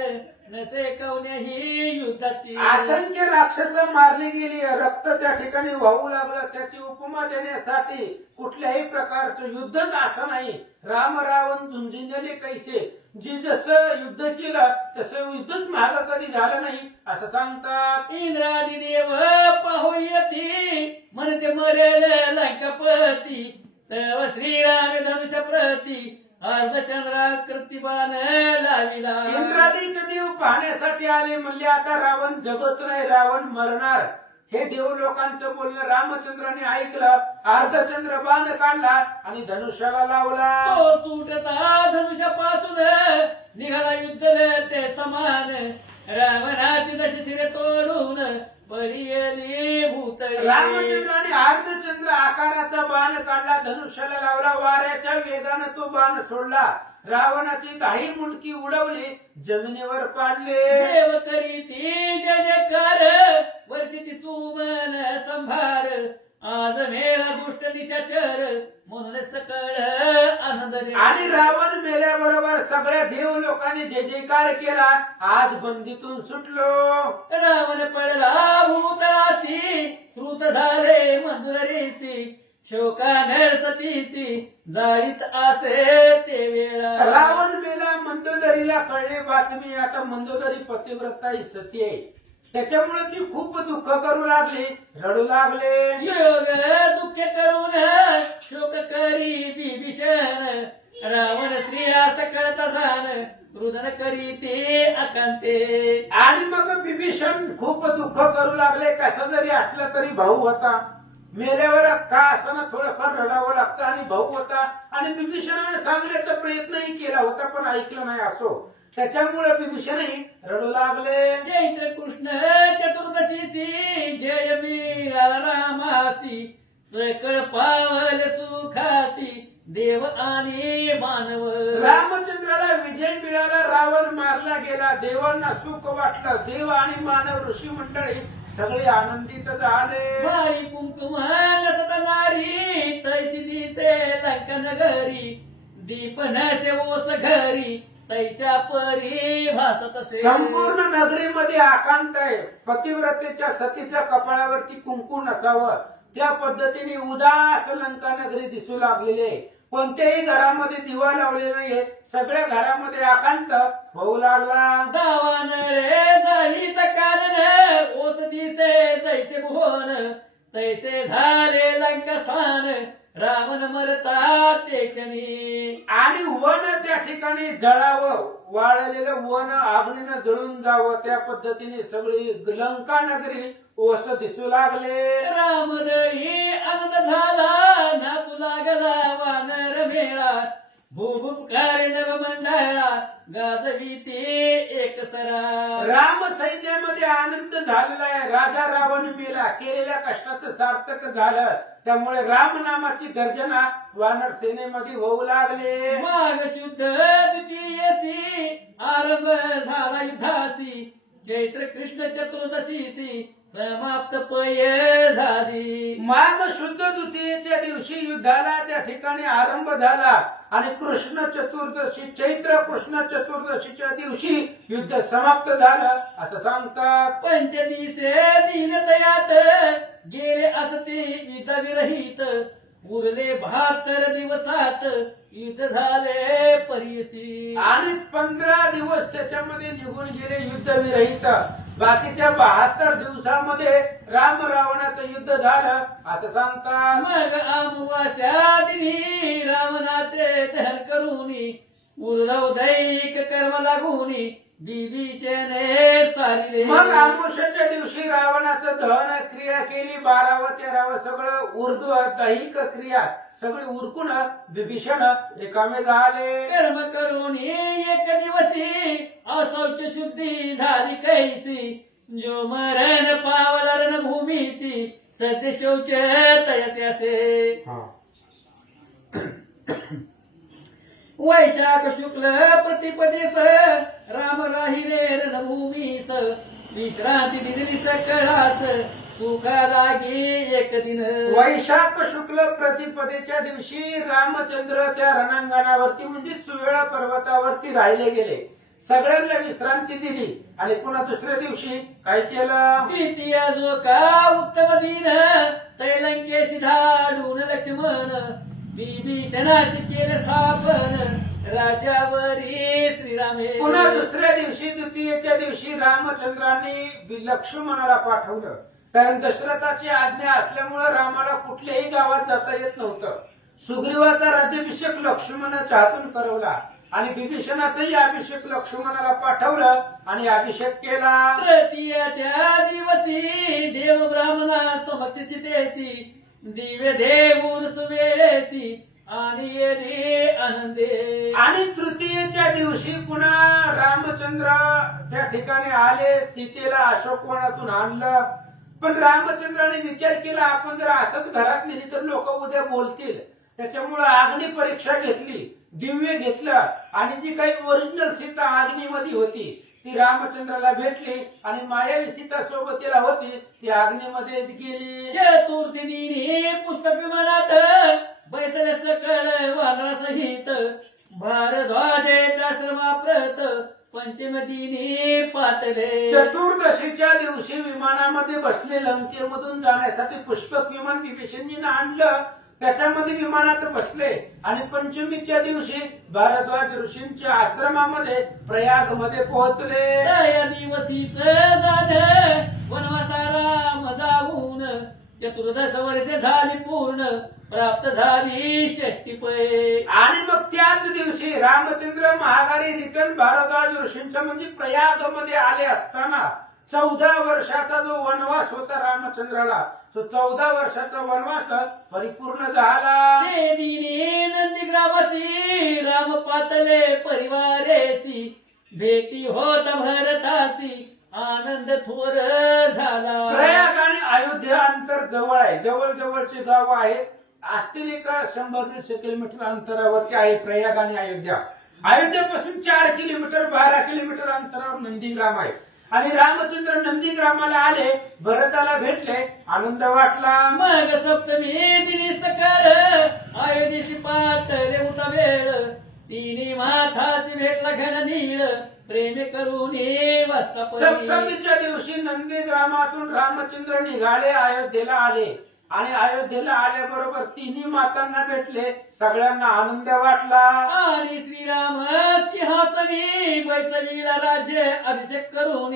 नसे कवण्याही युद्धाची. असंख्य राक्षस मारली गेली. रक्त त्या ठिकाणी वाहू लागलं. त्याची उपमा देण्यासाठी कुठल्याही प्रकारचं युद्धच असं नाही. राम रावण झुंझिंजले कैसे. जी जसं युद्ध केलं तसं युद्धच महाग कधी झालं नाही असं सांगतात. इंद्रादी देव पाहू येती म्हणते मरेल लंकापती. तव श्रीराम धनुष्य प्रती अर्धचंद्राकृती बाण लाविला. इंद्रादी देव पाहण्यासाठी आले. म्हणले आता रावण जगत नाही, रावण मरणार. हे देव लोकांचं बोलणं रामचंद्राने ऐकलं. अर्धचंद्र बाण काढला आणि धनुष्याला लावला. तो सुटता धनुष्यापासून निघाला युद्ध ते समान. रावणाची दश शिरे तोडून पडियली भूतळी. रामचंद्राने अर्धचंद्र आकाराचा बाण काढला, धनुष्याला लावला. वाऱ्याच्या वेगानं तो बाण सोडला. रावणाची 10 मुंडकी उडवली, जमिनीवर पाडले. देव करीती जय जयकार वर्षिती सुमन संभार. आज मेला दुष्ट निशाचर म्हणून सकळ आनंद रे. आणि रावण मेल्याबरोबर सगळ्या देव लोकांनी जय जयकार केला. आज बंदीतून सुटलो. रावण पडला भूतळाशी श्रुत झाले मंजुरीसी. शोकाने सतीसी जाळीत असे ते वेळा. रावण मेला. मंदोदरीला कळले बातमी. आता मंदोदरी पतिव्रता ही सती आहे. त्याच्यामुळे ती खूप दुःख करू लागली, रडू लागले. योग दुःख करून शोक करी विभीषण. रावण स्त्रिया सकळत जाण रुदन करी ते अकांते. आणि मग विभीषण खूप दुःख करू लागले. कसं जरी असलं तरी भाऊ होता. मेल्यावर का असताना थोडंफार रडावं लागतं आणि भाऊ होता. आणि विभीषणाने सांगण्याचा प्रयत्नही केला होता पण ऐकलं नाही. असो त्याच्यामुळे विभीषणही रडू लागले. चैत्र कृष्ण चतुर्दशीसी जय मिळाला रामासी. सकळ पावल सुखासी देव आणि मानव. रामचंद्राला विजय मिळाला. रावण मारला गेला. देवांना सुख वाटलं. देव आणि मानव ऋषी मंडळी सगळे आनंदित झाले. माळी कुंकुम नसत नारी तैसी दिसे लंका नगरी. दीप नसे ओस घरी तैशा परी भासत असे. संपूर्ण नगरीमध्ये आकांत आहे. पतिव्रतेच्या सतीच्या कपाळावरती कुंकू नसावं त्या पद्धतीने उदास लंका नगरी दिसू लागलेली आहे. कोणत्याही घरामध्ये दिवा लावलेला नाहीये. सगळ्या घरामध्ये आकांत होऊ लागला. दावा नळे जाळीत कानन ओस दिसे जैसे भुवन. तैसे झाले लंका स्थान रावण मरता ते क्षणी. आणि वन त्या ठिकाणी जळावं. वाळलेलं वन अग्नीनं जळून जावं त्या पद्धतीने सगळी लंका नगरी ओस दिसू लागले. रामदळी आनंद झाला नाचू लागला वानर मेळा. भूभुपकार नवमंडळा गाजवी ते एक सरा. राम सैन्यामध्ये आनंद झालेला आहे. राजा रावण मेला. केलेल्या कष्टाचं सार्थक झालं. त्यामुळे राम नामाची गर्जना वानर सेनेमध्ये होऊ लागले. माघ शुद्ध द्वितीयसी आरंभ झाला युद्धासी. चैत्र कृष्ण चतुर्दशीसी समाप्त पय झाली. माघ शुद्ध द्वितीयेच्या दिवशी युद्धाला त्या ठिकाणी आरंभ झाला आणि कृष्ण चतुर्दशी चैत्र कृष्ण चतुर्दशीच्या दिवशी युद्ध समाप्त झालं असं सांगतात. पंचदिसे दीनदयात गेले असते युद्ध विरहित. उरले 72 दिवसात युद्ध झाले परिसी. आणि 15 दिवस त्याच्यामध्ये निघून गेले युद्ध विरहित. बाकीच्या 72 दिवसामध्ये राम रावणाचं युद्ध झालं असं सांगतात. मग अमावास्या दिनी रावणाचे दहन करूनी. उर्धव दैक कर्म लागूनी विभीषणे सारिले. मग अमावस्याच्या दिवशी रावणाचं दहन क्रिया केली. 12व 13व सगळं ऊर्ध्व दैहिक क्रिया सगळी उरकून विभीषण रिकामे झाले. कर्म करूनी एक दिवसी अशौच शुद्धी झाली कैसी. जो मरण पावला रणभूमीसी सद्य शौच तयाचे असे. वैशाख शुक्ल प्रतिपदेस राम राहिले रणभूमीस, विश्रांती दिली सकळास सुखा लागी एक दिन. वैशाख शुक्ल प्रतिपदेच्या दिवशी रामचंद्र त्या रणांगणावरती म्हणजे सुवेळा पर्वतावरती राहिले गेले. सगळ्यांना विश्रांती दिली आणि पुन्हा दुसऱ्या दिवशी काय केलं. द्वितीय जो का उत्तम दिन तैलंकेशी धाडून लक्ष्मण, विभीषणाशी केले स्थापन राजावरी श्रीरामे. पुन्हा दुसऱ्या दिवशी द्वितीयेच्या दिवशी रामचंद्रांनी लक्ष्मणाला पाठवलं. कारण दशरथाची आज्ञा असल्यामुळे रामाला कुठल्याही गावात जाता येत नव्हतं. सुग्रीवाचा राज्याभिषेक लक्ष्मणाच्या हातून करवला आणि विभीषणाचाही अभिषेक लक्ष्मणाला पाठवलं आणि अभिषेक केला. तृतीयाच्या दिवशी देव ब्राह्मणा समक्ष चितेसी, दिव्य देऊन सुवेळेसी आणि येणे आनंदे. आणि तृतीयेच्या दिवशी पुन्हा रामचंद्र त्या ठिकाणी आले. सीतेला अशोकवनातून आणलं. पण रामचंद्राने विचार केला आपण जर असंच घरात नेली तर लोक उद्या बोलतील. त्याच्यामुळे अग्नी परीक्षा घेतली, दिव्य घेतलं आणि जी काही ओरिजिनल सीता अग्नीमध्ये होती ती रामचंद्राला भेटली आणि मायावी सीता सोबतीला होती ती अग्नीमध्येच गेली. चतुर्थी दिनी पुष्पक विमानात बैसले सकळ वानरा सहित, भारद्वाजेच्या श्रमाप्रत पंचम दिनी पातले. चतुर्दशीच्या दिवशी विमानामध्ये बसले लंकेमधून जाण्यासाठी पुष्पक विमान विभीषणजीनं आणलं. त्याच्यामध्ये विमानात बसले आणि पंचमीच्या दिवशी भारद्वाज ऋषींच्या आश्रमामध्ये प्रयाग मध्ये पोहोचले. त्या दिवशीच झालं वनवासाला मजावून, चतुर्दश वर्षे झाली पूर्ण प्राप्त झाली षष्टीपै. आणि मग त्याच दिवशी रामचंद्र महागारी रिटर्न भारद्वाज ऋषींच्या म्हणजे प्रयाग मध्ये आले असताना 14 वर्षाचा जो वनवास होता रामचंद्राला तो 14 वर्षाचा वनवास परिपूर्ण झाला. ते दिनी नंदीग्रामसी राम पातले परिवारेसी, भेटी होत भरतासी आनंद थोर झाला. प्रयाग आणि अयोध्या अंतर जवळ आहे. जवळ जवळचे गाव आहेत. असतील एक 100-150 किलोमीटर अंतरावरती आहे प्रयाग आणि अयोध्या. अयोध्येपासून 4 किलोमीटर 12 किलोमीटर अंतरावर नंदीग्राम आहे. आणि रामचंद्र नंदीग्रामाला आले, भरताला भेटले, आनंद वाटला. मग सप्तमी दिनी सकाळ अयोध्येशी पातले होता वेळ, तिने माथासी भेटला घन नीळ प्रेम करून वाचता. सप्तमीच्या दिवशी नंदीग्रामातून रामचंद्र निघाले, अयोध्येला आले आणि अयोध्येला आल्याबरोबर तिन्ही मातांना भेटले. सगळ्यांना आनंद वाटला. आणि श्रीराम सिंहासनी बैसवीला राज्य अभिषेक करून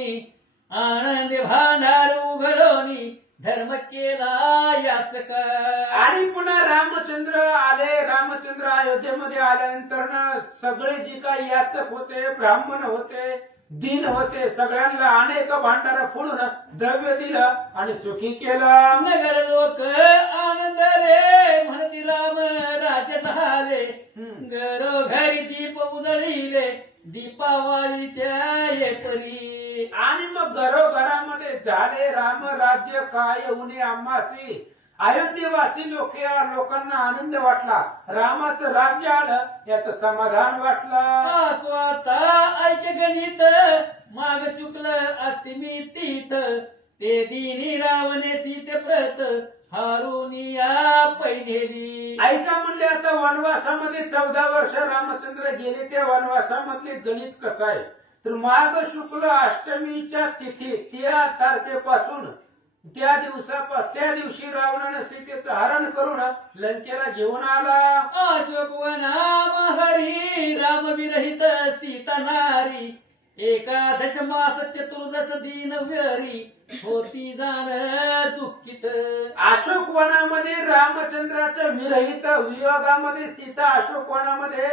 आनंद भांडार उघडून धर्म केला याचक. आणि पुन्हा रामचंद्र आले. रामचंद्र अयोध्येमध्ये आल्यानंतर सगळे जे काही याचक होते, ब्राह्मण होते, दिन होते, सगळ्यांना अनेक भांडार फोडून द्रव्य दिलं आणि सुखी केलं. नगर लोक आनंद रे म्हणती राम राज्य झाले, घरोघरी दीप उजळीले दीपावळीच्या येपरी. आणि मग घरोघरामध्ये झाले राम राज्य काय उणे आम्हासी. अयोध्येवासी लोकांना आनंद वाटला. रामाचं राज्य आलं याचं समाधान वाटलं. स्वतः ऐक्य गणित माग शुक्ल अष्टमी तीत, ते दिनी रावणे सीते प्रत हारुनिया पहिलेली. ऐका म्हणले आता वनवासामध्ये 14 वर्ष रामचंद्र गेले. त्या वनवासामधले गणित कसं आहे तर माघ शुक्ल अष्टमीच्या तिथी त्या तारखेपासून त्या दिवशी रावणाने सीतेचं हरण करून लंकेला घेऊन आला. अशोकवना महारी राम विरहित सीता नारी, एकादश मास चतुर्दश दिन व्यरी होती जाण दुःखित. अशोकवनामध्ये रामचंद्राच्या विरहित वियोगामध्ये सीता अशोकवनामध्ये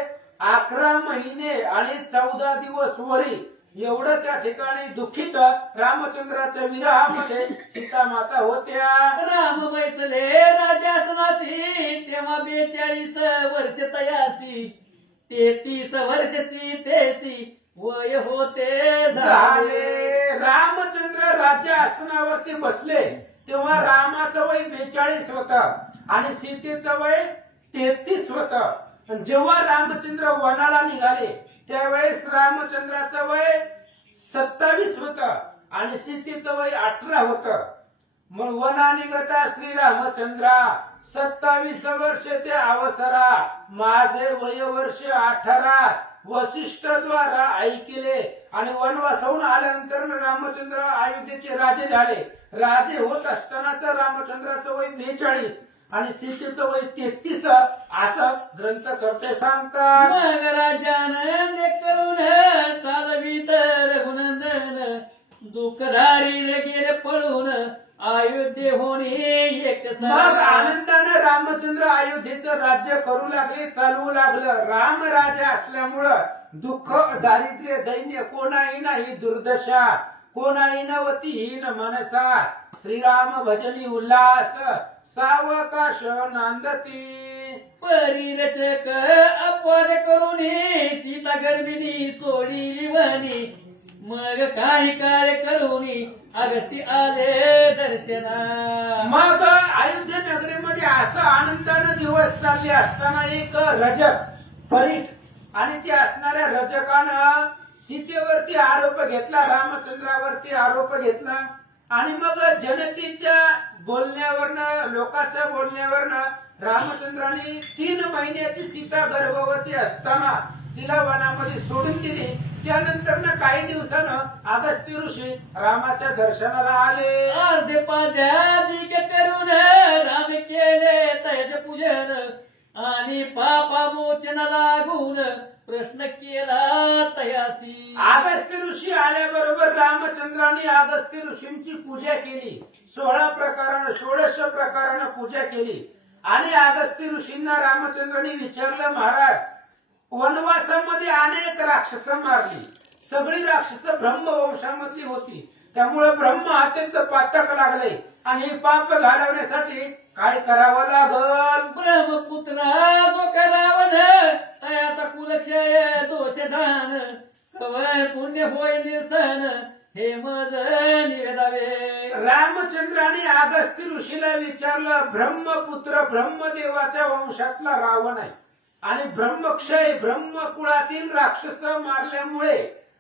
11 महिने आणि 14 दिवस वरी एवढं त्या ठिकाणी दुःखित रामचंद्राच्या विरहामध्ये सीता माता होत्या. राम बैसले राजासनासी तेव्हा 42 वर्ष तयासी, 33 वर्ष सीतेसी वय होते झाले. रामचंद्र राज्य आसनावरती बसले तेव्हा रामाचं वय 42 होतं आणि सीतेचं वय 33 होतं. आणि जेव्हा रामचंद्र वनाला निघाले त्यावेळेस रामचंद्राचं वय 27 होतं आणि सीतेचं वय 18 होतं. मग वना निघता श्रीरामचंद्रा 27 वर्ष ते अवसरा माझे वय वर्ष 18 वसिष्ठ द्वारा ऐकिले. आणि वनवासाहून आल्यानंतर रामचंद्र अयोध्येचे राजे झाले. राजे होत असतानाच रामचंद्राचं वय 42 आणि सीतेचं वय 33 असं ग्रंथकर्ते सांगतात. मग राजानं करून चालवीत रघुनंदन दुःखधारी गेले पळून अयोध्ये होणे एक मग आनंदानं रामचंद्र अयोध्येचं राज्य करू लागले, चालवू लागलं. राम राजा असल्यामुळं दुःख दारिद्र्य दैन्य कोणाही नाही दुर्दशा कोणाही नवती हीन मनसा श्रीराम भजनी उल्हास सावकाश नांदती. परिरचक अपवाद करून सीता गर्भिणी सोडली वनी मग काही काळ करून अगस्ती आले दर्शना. मग अयोध्या नगरीमध्ये असं आनंदानं दिवस चालले असताना एक रजक परीट आणि ते असणाऱ्या रजकानं सीतेवरती आरोप घेतला, रामचंद्रावरती आरोप घेतला. आणि मग जनतेच्या बोलण्यावरनं लोकांच्या बोलण्यावरनं रामचंद्राने 3 महिन्याची सीता गर्भवती असताना तिला वनामध्ये सोडून दिली. त्यानंतर काही दिवसानं अगस्त्य ऋषी रामाच्या दर्शनाला आले. अर्धे पाद्यादिक करून राम केले त्याच पूजन आणि पापा मोचन लागून प्रश्न केला तयासी. अगस्त्य ऋषी आल्याबरोबर रामचंद्राने अगस्त्य ऋषींची पूजा केली. 16 प्रकारानं 16 प्रकारानं पूजा केली. आणि अगस्त्य ऋषींना रामचंद्राने विचारलं, महाराज वनवासामध्ये अनेक राक्षस मारली, सगळी राक्षस ब्रह्मवंशामधली होती, त्यामुळे ब्रह्म हत्येचं पातक लागले आणि हे पाप घालवण्यासाठी काय करावं लागल? ब्रह्मपुत्रा जो करावन तयाचा कुलक्षय दोष दान कवर पुण्य होय निरसन हे मज निवेदावे. रामचंद्राने अगस्त्य ऋषीला विचारलं, ब्रह्मपुत्र ब्रह्मदेवाच्या वंशातला रावण आहे आणि ब्रह्मक्षय ब्रह्मकुळातील राक्षस मारल्यामुळे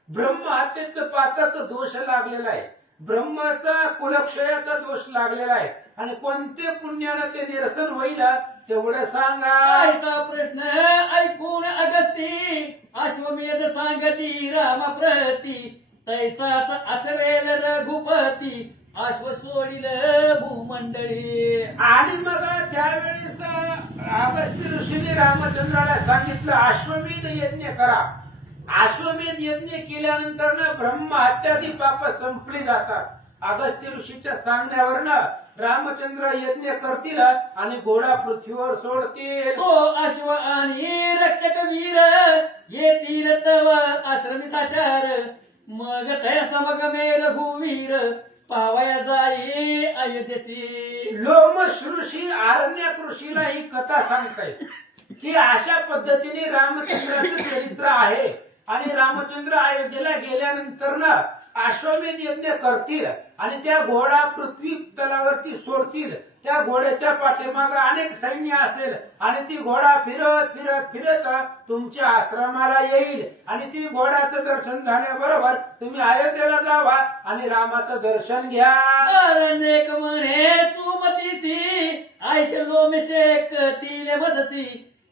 ब्रह्म हत्येचं पातक दोष लागलेला आहे, ब्रह्माचा कुलक्षयाचा दोष लागलेला आहे आणि कोणते पुण्यानं ते निरसन होईल तेवढं सांगा. ऐसा प्रश्न ऐकून अगस्ती अश्वमेध सांगती रामाप्रती तैसाच आचरेल रघुपती अश्व सोडील भूमंडळी. आणि मग त्यावेळेस अगस्त्य ऋषीने रामचंद्राला सांगितलं, अश्वमेध यज्ञ करा. अश्वमेध यज्ञ केल्यानंतर ब्रह्म हत्यादी पाप संपली जातात. अगस्त्य ऋषीच्या सांगण्यावरनं रामचंद्र यज्ञ करतील आणि घोडा पृथ्वीवर सोडतील. तो अश्व आणि रक्षक वीर येतील तव आश्रमी साचार मग तय समगमे रघुवीर पावया जाई अयोध्येसी. लोमश ऋषी अरण्यक ऋषीला ही कथा सांगताय की अशा पद्धतीने रामचंद्राचं चरित्र आहे. आणि रामचंद्र अयोध्येला गेल्यानंतर अश्वमेध यज्ञ करतील आणि त्या घोडा पृथ्वी तलावरती सोडतील. त्या घोड्याच्या पाठीमागे अनेक सैन्य असेल आणि ती घोडा फिरत फिरत फिरत तुमच्या आश्रमाला येईल आणि ती घोड्याचं दर्शन झाल्याबरोबर तुम्ही अयोध्येला जावा आणि रामाचं दर्शन घ्या. अनेक म्हणे सुमतीसी आयश लोमेशेक तिले मजसी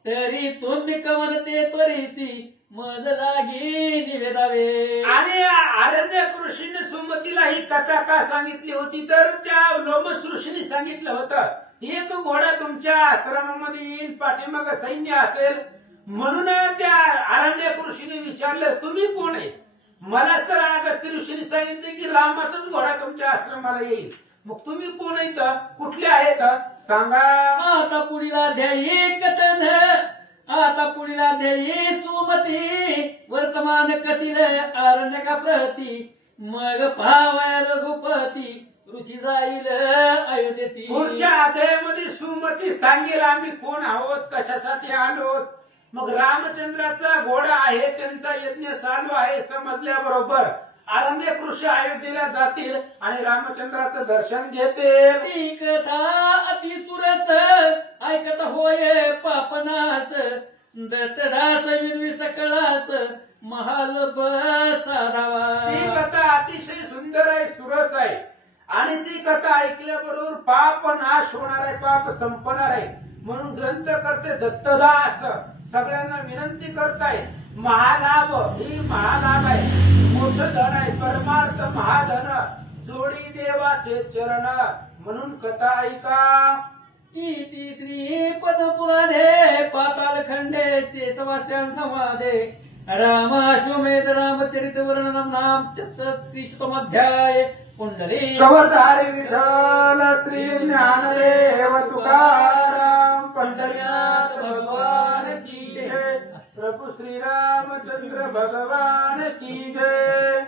तरी तुम्ही कवन ते त्वरिसी मज लागी निवेदावे. आणि अरण्यक ऋषीने सुमतीला ही कथा का सांगितली होती तर त्या लोमस ऋषीने सांगितलं होतं, एक घोडा तुमच्या आश्रमामध्ये येईल, पाठीमागे सैन्य असेल. म्हणून त्या अरण्यक ऋषीने विचारलं, तुम्ही कोण आहे? मला तर अगस्त्य ऋषीने सांगितले की रामाचाच घोडा तुमच्या आश्रमाला येईल. मग तुम्ही कोण आहेत, कुठले आहेत सांगा. आता पुढीला ध्यायी कथन आता पुढीला ध्यायी सुमती वर्तमान कथिल अरण्यका प्रती मग पावया रघुपती ऋषी जाईल अयोध्येसी. पुढच्या अध्यायामध्ये सुमती सांगेल आम्ही कोण आहोत, कशासाठी आलोत. मग रामचंद्राचा घोडा आहे, त्यांचा यज्ञ चालू आहे समजल्याबरोबर अरण्य कृषी अयोध्येला जातील आणि रामचंद्राचं दर्शन घेतील. ती कथा अति सुरस ऐकत होय पापनास दत्तदास विनवी सकळास महाल बसारावा. ती कथा अतिशय सुंदर आहे, सुरस आहे आणि ती कथा ऐकल्याबरोबर पाप नाश होणार आहे, पाप संपणार आहे. म्हणून ग्रंथ करते दत्तदास सगळ्यांना विनंती करताय, महालाभ ही महालाभ आहे, मोठं धन आहे, परमार्थ महाधन, जोडी देवाचे चरण. म्हणून कथा ऐका. इति श्री पद्मपुराणे पाताल खंडे शेषवास्यां संवादे रामाश्वमेध रामचरित वर्णनम नाम 36 पुंडली कवधारी विठ्ठल श्री ज्ञानदेव तुकाराम पंढरीनाथ भगवान की जय. प्रभू श्री रामचंद्र भगवान की जय.